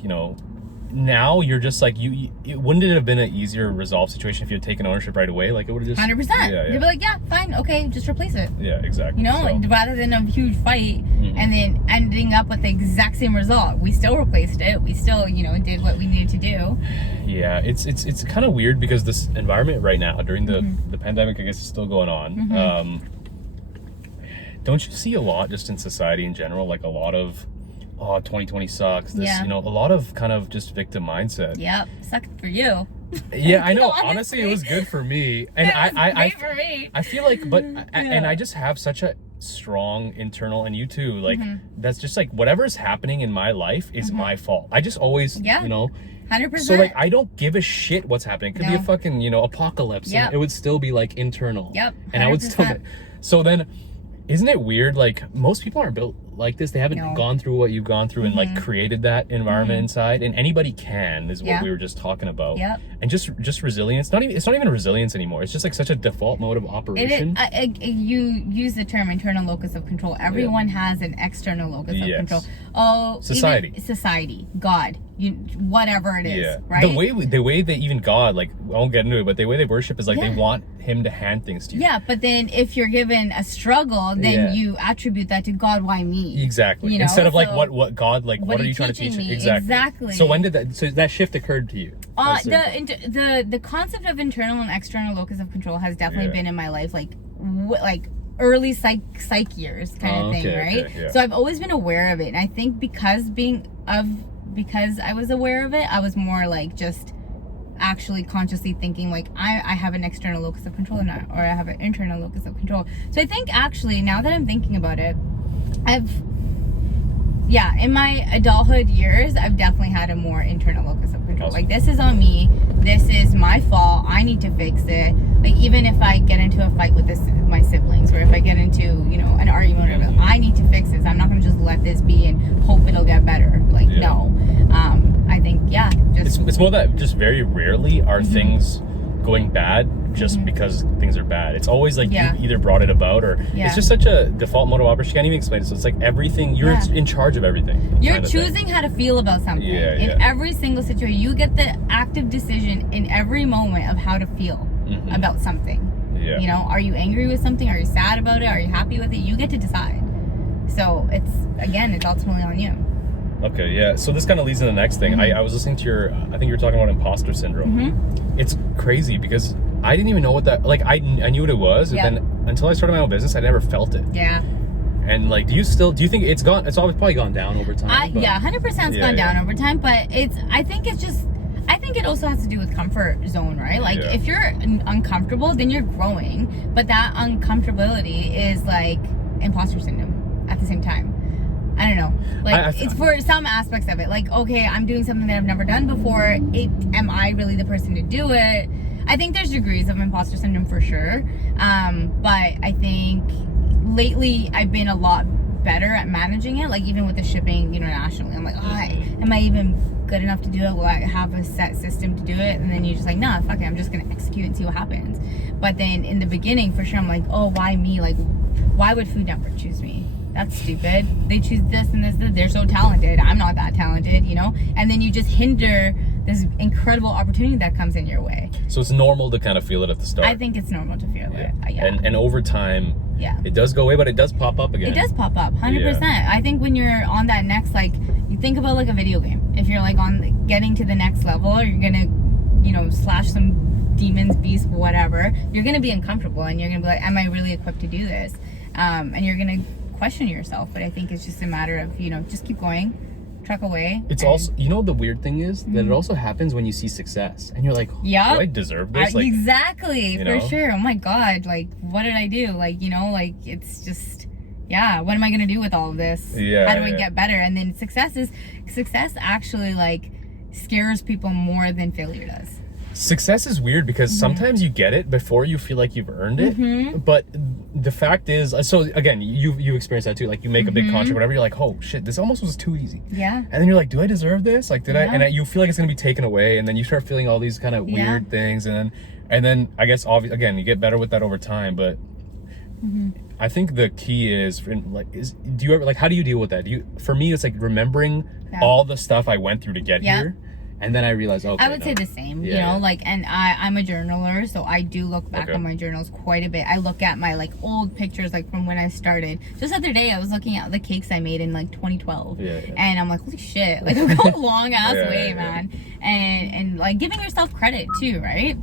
now you're just like, wouldn't it have been an easier resolved situation if you had taken ownership right away? Like, it would have just 100%. They'd be like, yeah, fine, okay, just replace it. Yeah, exactly. You know, rather than a huge fight and then ending up with the exact same result. We still replaced it. We still, you know, did what we needed to do. Yeah, it's kind of weird because this environment right now during the pandemic, I guess, is still going on. Don't you see a lot just in society in general, like a lot of, oh, 2020 sucks. This, you know, a lot of kind of just victim mindset. Yep, sucked for you. Yeah, I know. Honestly, it was good for me, and great for me. I feel like, but and I just have such a strong internal, and you too. Like that's just like whatever is happening in my life is my fault. I just always, you know. 100%. So like I don't give a shit what's happening. It could be a fucking, you know, apocalypse. And it would still be like internal. Yep. 100%. And I would still. So then, isn't it weird? Like most people aren't built like this. They haven't gone through what you've gone through and like created that environment inside. And anybody can is what we were just talking about. Yep. And just resilience. It's not even resilience anymore. It's just like such a default mode of operation. You use the term internal locus of control. Everyone has an external locus of control. Oh, society, God, whatever it is, right? The way they even God, like I won't get into it, but the way they worship is like they want him to hand things to you. Yeah, but then if you're given a struggle, then you attribute that to God. Why me? Exactly. You know? Instead of like what God, like what are you trying to teach me? me? Exactly. So when did that shift occurred to you? The concept of internal and external locus of control has definitely been in my life, like early psych years kind of thing, right? Okay, yeah. So I've always been aware of it, and I think because I was aware of it, I was more like just actually consciously thinking like I have an external locus of control or I have an internal locus of control. So I think actually now that I'm thinking about it, in my adulthood years, I've definitely had a more internal locus of control. Like, this is on me. This is my fault. I need to fix it. Like, even if I get into a fight with my siblings, or if I get into, you know, an argument, or whatever, I need to fix this. I'm not going to just let this be and hope it'll get better. Like, no. I think, it's more that just very rarely are things going bad just because things are bad. It's always like you either brought it about or it's just such a default mode of operation. You can't even explain it. So it's like everything, you're in charge of everything. You're choosing how to feel about something. In every single situation, you get the active decision in every moment of how to feel about something. You know, are you angry with something? Are you sad about it? Are you happy with it? You get to decide. So it's ultimately on you. Okay, yeah. So this kind of leads to the next thing. I was listening to I think you were talking about imposter syndrome. It's crazy because I didn't even know what that, like, I knew what it was, and then until I started my own business, I never felt it. Yeah. And like, do you think it's always probably gone down over time? 100%'s gone down over time, but I think it also has to do with comfort zone, right? Like, if you're uncomfortable, then you're growing, but that uncomfortability is like imposter syndrome at the same time. I don't know. Like, it's for some aspects of it. Like, okay, I'm doing something that I've never done before. Am I really the person to do it? I think there's degrees of imposter syndrome for sure. But I think lately I've been a lot better at managing it. Like, even with the shipping internationally, I'm like, am I even good enough to do it? Will I have a set system to do it? And then you're just like, nah, fuck it, I'm just gonna execute and see what happens. But then in the beginning, for sure, I'm like, oh, why me? Like, why would Food Network choose me? That's stupid. They choose this and this. They're so talented. I'm not that talented, you know? And then you just hinder this incredible opportunity that comes in your way. So it's normal to kind of feel it at the start. I think it's normal to feel it. And over time, it does go away, but it does pop up again. It does pop up, 100%. I think when you're on that next, like, you think about like a video game. If you're like on getting to the next level, or you're gonna, you know, slash some demons, beasts, whatever, you're gonna be uncomfortable, and you're gonna be like, am I really equipped to do this? And you're gonna question yourself. But I think it's just a matter of, you know, just keep going, truck away. It's also, you know, the weird thing is that it also happens when you see success and you're like, do I deserve this? Like, exactly, for sure. Oh my God, like, what did I do? Like, you know, like, it's just, what am I gonna do with all of this? How do I get better? And then success actually like scares people more than failure does. Success is weird because sometimes you get it before you feel like you've earned it. But the fact is, so again, you experienced that too. Like, you make a big contract, whatever, you're like, oh shit, this almost was too easy. And then you're like, do I deserve this? Like, did I? And you feel like it's gonna be taken away, and then you start feeling all these kind of weird things, and then I guess again, you get better with that over time. But I think the key is, do you ever, like, how do you deal with that? For me, it's like remembering all the stuff I went through to get here. And then I realized, okay, I would say the same, Yeah, you know, yeah. like, and I'm a journaler, so I do look back Okay. on my journals quite a bit. I look at my like old pictures, like from when I started. Just the other day, I was looking at the cakes I made in like 2012, Yeah, yeah. and I'm like, holy shit, like I've come a long ass Yeah, way, yeah, man. And like giving yourself credit too, right?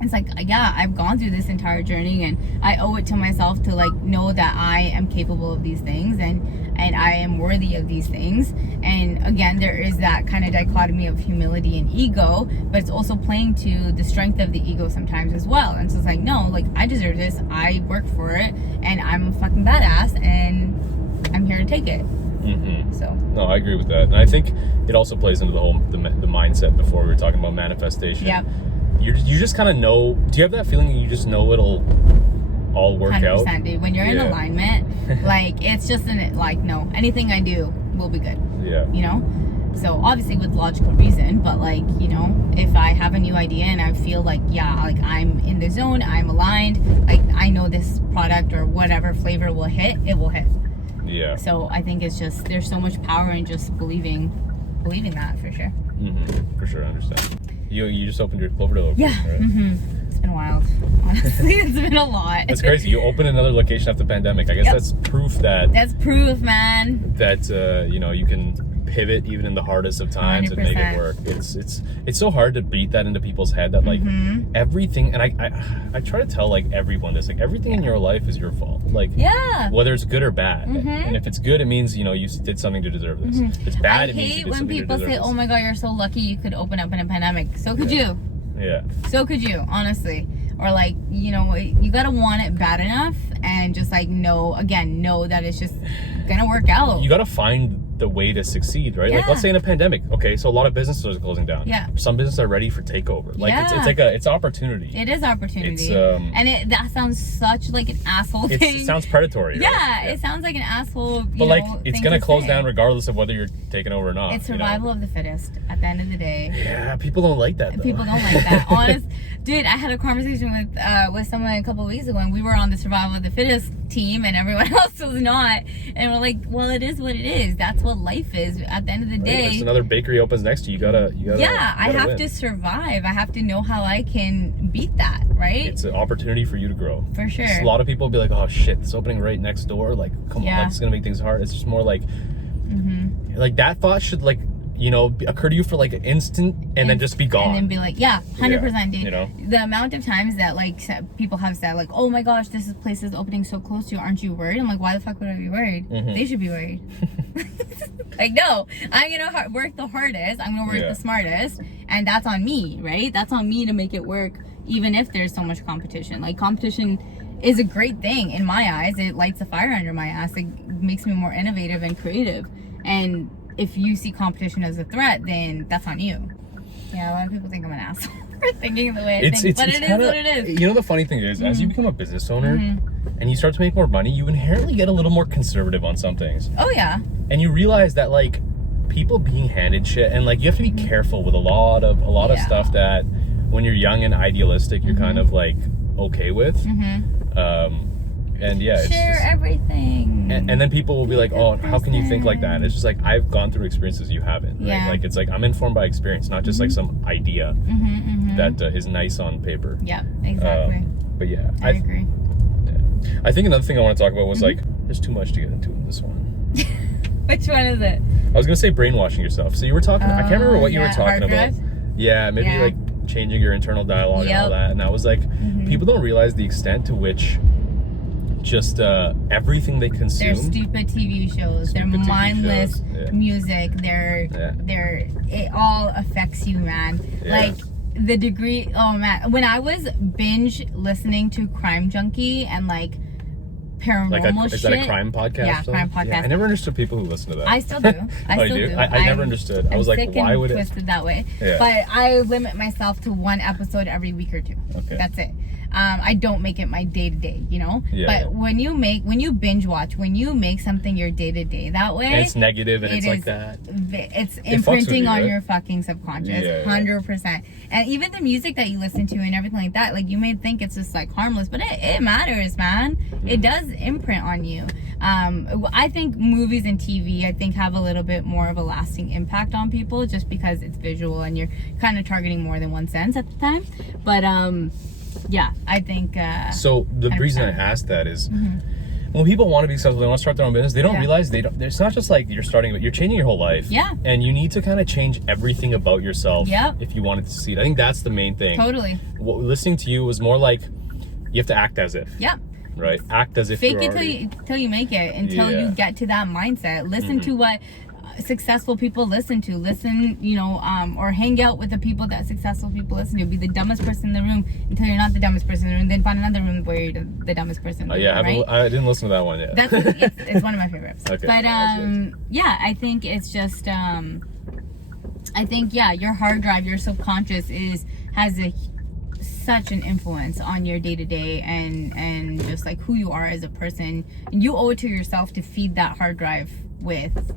It's like, yeah, I've gone through this entire journey, and I owe it to myself to like know that I am capable of these things, and I am worthy of these things. And again, there is that kind of dichotomy of humility and ego, but it's also playing to the strength of the ego sometimes as well. And so it's like, no, like I deserve this, I work for it, and I'm a fucking badass, and I'm here to take it. So no, I agree with that, and I think it also plays into the whole the mindset. Before we were talking about manifestation. Yep. You just kind of know. Do you have that feeling you just know it'll all work 100%, out? dude. When you're in alignment, like it's just like, no, anything I do will be good. Yeah. You know? So obviously with logical reason, but like, you know, if I have a new idea and I feel like, yeah, like I'm in the zone, I'm aligned, like I know this product or whatever flavor will hit, it will hit. Yeah. So I think it's just, there's so much power in just believing that for sure. For sure, I understand. You just opened your Cloverdale location, Yeah. right? It's been wild. Honestly, it's been a lot. That's crazy. You opened another location after the pandemic. I guess that's proof that That's proof, man. you know, you can pivot even in the hardest of times and make it 100%. work. It's so hard to beat that into people's head that like everything, and I try to tell like everyone this, like everything in your life is your fault. Like whether it's good or bad. And if it's good, it means, you know, you did something to deserve this. If it's bad, it means you I hate did when something people to say, deserve oh my god, you're so lucky you could open up in a pandemic. So could you. Yeah. So could you, honestly. Or like, you know, you gotta want it bad enough and just like know that it's just gonna work out. You gotta find the way to succeed, right? Like, let's say in a pandemic, okay, so a lot of businesses are closing down. Yeah. Some businesses are ready for takeover. Like it's opportunity. It is opportunity. It's, and that sounds such like an asshole thing. It sounds predatory, right? Yeah, it sounds like an asshole. But like, it's gonna close down regardless of whether you're taking over or not. It's survival of the fittest at the end of the day. Yeah, people don't like that though. People don't like that. Honest, dude, I had a conversation with someone a couple of weeks ago, and we were on the survival of the fittest team, and everyone else was not. And we're like, well, it is what it is. That's what life is. At the end of the day, there's another bakery opens next to you. You gotta. Yeah, I have to survive. I have to know how I can beat that. Right? It's an opportunity for you to grow. For sure. A lot of people be like, oh shit, it's opening right next door. Like, come on, it's gonna make things hard. It's just more like, like that thought should like, you know, occur to you for like an instant and then just be gone. And then be like, 100%, dude. You know? The amount of times that like people have said like, oh my gosh, this place is opening so close to you. Aren't you worried? I'm like, why the fuck would I be worried? They should be worried. Like, no, I'm gonna work the hardest. I'm gonna work the smartest. And that's on me, right? That's on me to make it work, even if there's so much competition. Like, competition is a great thing in my eyes. It lights a fire under my ass. It makes me more innovative and creative. And if you see competition as a threat, then that's on you. Yeah, a lot of people think I'm an asshole for thinking the way I think, but it is what it is. You know, the funny thing is, as you become a business owner and you start to make more money, you inherently get a little more conservative on some things. Oh yeah. And you realize that like people being handed shit, and like you have to be careful with a lot of stuff that when you're young and idealistic, you're kind of like okay with. And yeah, share everything. And then people will be like, oh, how can you think like that? And it's just like, I've gone through experiences you haven't. Right? Yeah. Like, it's like I'm informed by experience, not just like some idea that is nice on paper. Yeah, exactly. But yeah, I agree. Yeah. I think another thing I want to talk about was like, there's too much to get into in this one. Which one is it? I was gonna say brainwashing yourself. So you were talking. I can't remember what you were talking about. Drive? Yeah, maybe like changing your internal dialogue and all that. And I was like, people don't realize the extent to which just everything they consume. Their stupid TV shows, their mindless music, it all affects you, man. Like the degree. Oh man, when I was binge listening to Crime Junkie and like paranormal shit. Is that a crime podcast? Yeah, crime podcast. Yeah, I never understood people who listen to that. I still do. I still do. I never understood. I was like, why would it? Twisted that way. Yeah. But I limit myself to one episode every week or two. Okay. That's it. I don't make it my day-to-day, you know? Yeah. But when you binge watch, when you make something your day-to-day that way, and it's negative and it's like that. It's It fucks with imprinting you, on right? your fucking subconscious, Yeah, 100%. And even the music that you listen to and everything like that, like you may think it's just like harmless, but it matters, man. It does imprint on you. I think movies and TV, I think, have a little bit more of a lasting impact on people just because it's visual and you're kind of targeting more than one sense at the time. But yeah, I think so the 100%. reason I asked that is when people want to be successful, they want to start their own business, they don't realize it's not just like you're starting, but you're changing your whole life. Yeah. And you need to kind of change everything about yourself if you wanted to succeed. I think that's the main thing. Totally. Listening to you was more like you have to act as if. Yep. Right? Act as if Fake you're it already... till you make it, until you get to that mindset. Listen to what successful people listen, you know, or hang out with the people that successful people listen to. Be the dumbest person in the room until you're not the dumbest person in the room, then find another room where you're the dumbest person in the room, right? I didn't listen to that one yet. It's one of my favorites. Okay, but yeah, I think it's just I think your hard drive, your subconscious has such an influence on your day-to-day and just like who you are as a person, and you owe it to yourself to feed that hard drive with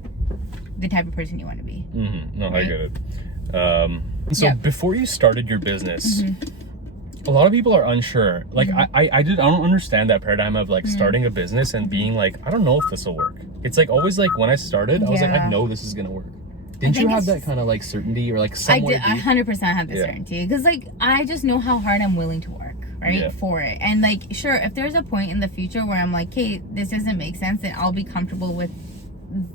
the type of person you want to be. No, right? I get it. So before you started your business, a lot of people are unsure. Like I don't understand that paradigm of like starting a business and being like, I don't know if this will work. It's like always like when I started, I was like, I know this is gonna work. Didn't you have that kind of like certainty or like somewhere? I 100% have the certainty, because like I just know how hard I'm willing to work, right, for it. And like, sure, if there's a point in the future where I'm like, hey, this doesn't make sense, then I'll be comfortable with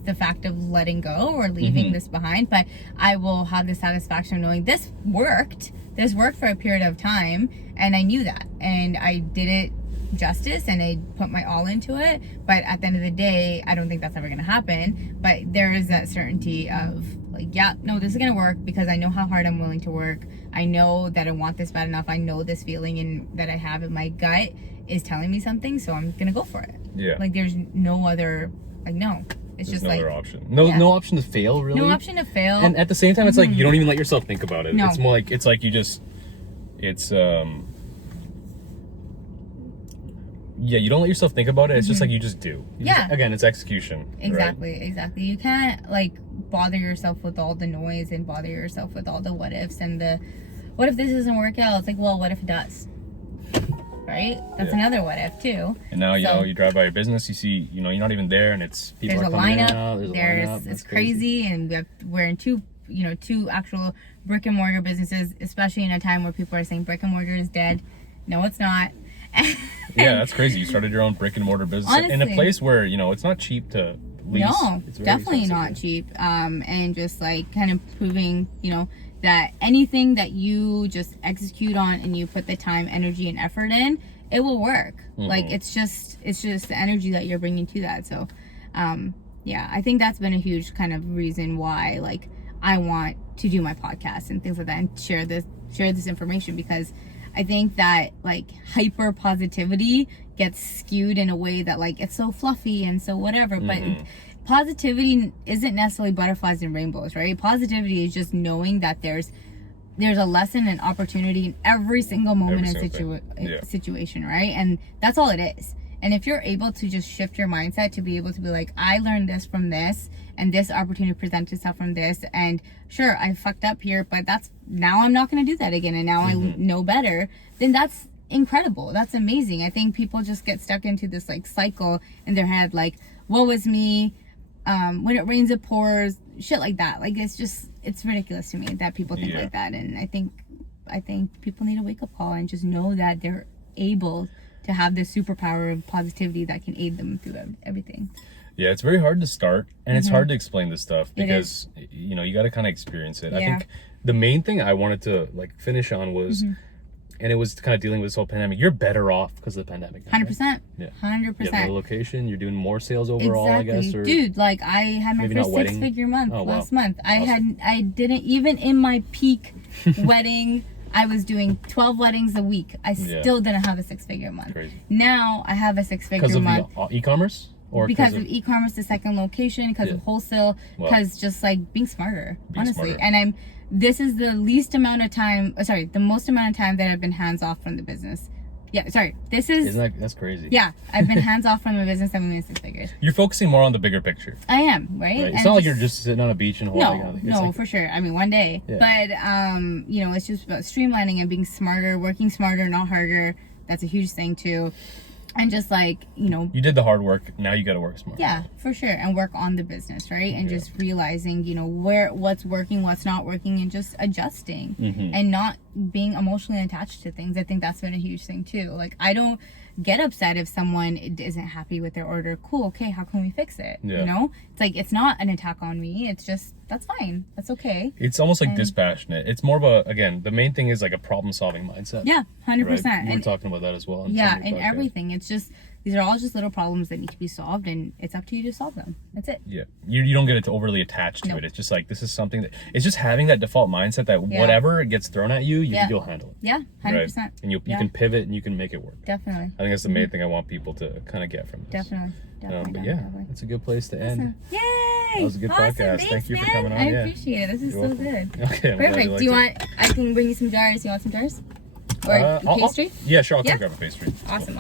the fact of letting go or leaving this behind. But I will have the satisfaction of knowing this worked for a period of time, and I knew that, and I did it justice, and I put my all into it. But at the end of the day, I don't think that's ever going to happen. But there is that certainty of like, this is going to work because I know how hard I'm willing to work. I know that I want this bad enough. I know this feeling and that I have in my gut is telling me something, so I'm going to go for it. Yeah. Like there's no other, like, no. It's There's just no like other option. No option to fail, really. No option to fail. And at the same time, it's like you don't even let yourself think about it. No. It's more like you just you don't let yourself think about it. It's just like you just do. Again, it's execution. Exactly, right? exactly. You can't like bother yourself with all the noise and bother yourself with all the what ifs and the what if this doesn't work out? It's like, well, what if it does? Right? That's another what if too. And now you drive by your business, you see, you're not even there, and it's people there's are a coming lineup. in and out. There's a lineup. It's crazy, and we're in two actual brick and mortar businesses, especially in a time where people are saying brick and mortar is dead. No, it's not. Yeah, that's crazy. You started your own brick and mortar business. Honestly, in a place where it's not cheap to lease. No, it's definitely not cheap. And just like kind of proving, that anything that you just execute on and you put the time, energy, and effort in, it will work. Like it's just the energy that you're bringing to that. So, I think that's been a huge kind of reason why like I want to do my podcast and things like that and share this information, because I think that like hyper positivity gets skewed in a way that like it's so fluffy and so whatever, but positivity isn't necessarily butterflies and rainbows, right? Positivity is just knowing that there's a lesson and opportunity in every single moment and situation, right? And that's all it is. And if you're able to just shift your mindset to be able to be like, I learned this from this, and this opportunity presented itself from this, and sure, I fucked up here, but now I'm not going to do that again, and now I know better, then that's incredible. That's amazing. I think people just get stuck into this like cycle in their head, like, woe is me, when it rains it pours, shit like that. Like it's ridiculous to me that people think like that. And I think people need a wake up call and just know that they're able to have this superpower of positivity that can aid them through everything. Yeah, it's very hard to start, and it's hard to explain this stuff because you got to kind of experience it. I think the main thing I wanted to like finish on was and it was kind of dealing with this whole pandemic. You're better off because of the pandemic. 100%. Yeah. 100%. You have a location. You're doing more sales overall, I guess. Or dude, like I had my first six-figure month last month. I didn't even in my peak wedding. I was doing 12 weddings a week. I still didn't have a six-figure month. Crazy. Now I have a six-figure month. Because of e-commerce? Or because of e-commerce, the second location, because of wholesale, because just like being smarter, honestly. And this is the most amount of time that I've been hands off from the business. Yeah, sorry. This is... That's crazy. Yeah, I've been hands off from the business. I'm moving 6 figures. You're focusing more on the bigger picture. I am, right? It's not like you're just sitting on a beach in Hawaii. No, like, for sure. I mean, one day. Yeah. But, you know, it's just about streamlining and being smarter, working smarter, not harder. That's a huge thing, too. And just like, you know, you did the hard work, now you got to work smart. Yeah, for sure. And work on the business, right? And just realizing, you know, what's working, what's not working, and just adjusting and not being emotionally attached to things. I think that's been a huge thing too. Like, I don't get upset if someone isn't happy with their order. Cool, okay, how can we fix it? You know, it's like, it's not an attack on me. It's just, that's fine, that's okay. It's almost like dispassionate. It's more of a, again, the main thing is like a problem solving mindset. Yeah, 100%. Right? We were talking about that as well. And everything. It's just, these are all just little problems that need to be solved, and it's up to you to solve them. That's it. Yeah, you don't get it to overly attached to it. It's just like, this is something that, it's just having that default mindset that whatever gets thrown at you, you'll handle it. Yeah, 100%. Right? And you can pivot and you can make it work. Definitely. I think that's the main thing I want people to kind of get from this. Definitely. But yeah, it's a good place to end. Yay! That was a good podcast. Thanks, Thank you for man. coming on. I appreciate it. This is so good. Okay, perfect. Do you want? I can bring you some jars. You want some jars? Or pastry? Yeah, sure. I'll come grab a pastry. Awesome.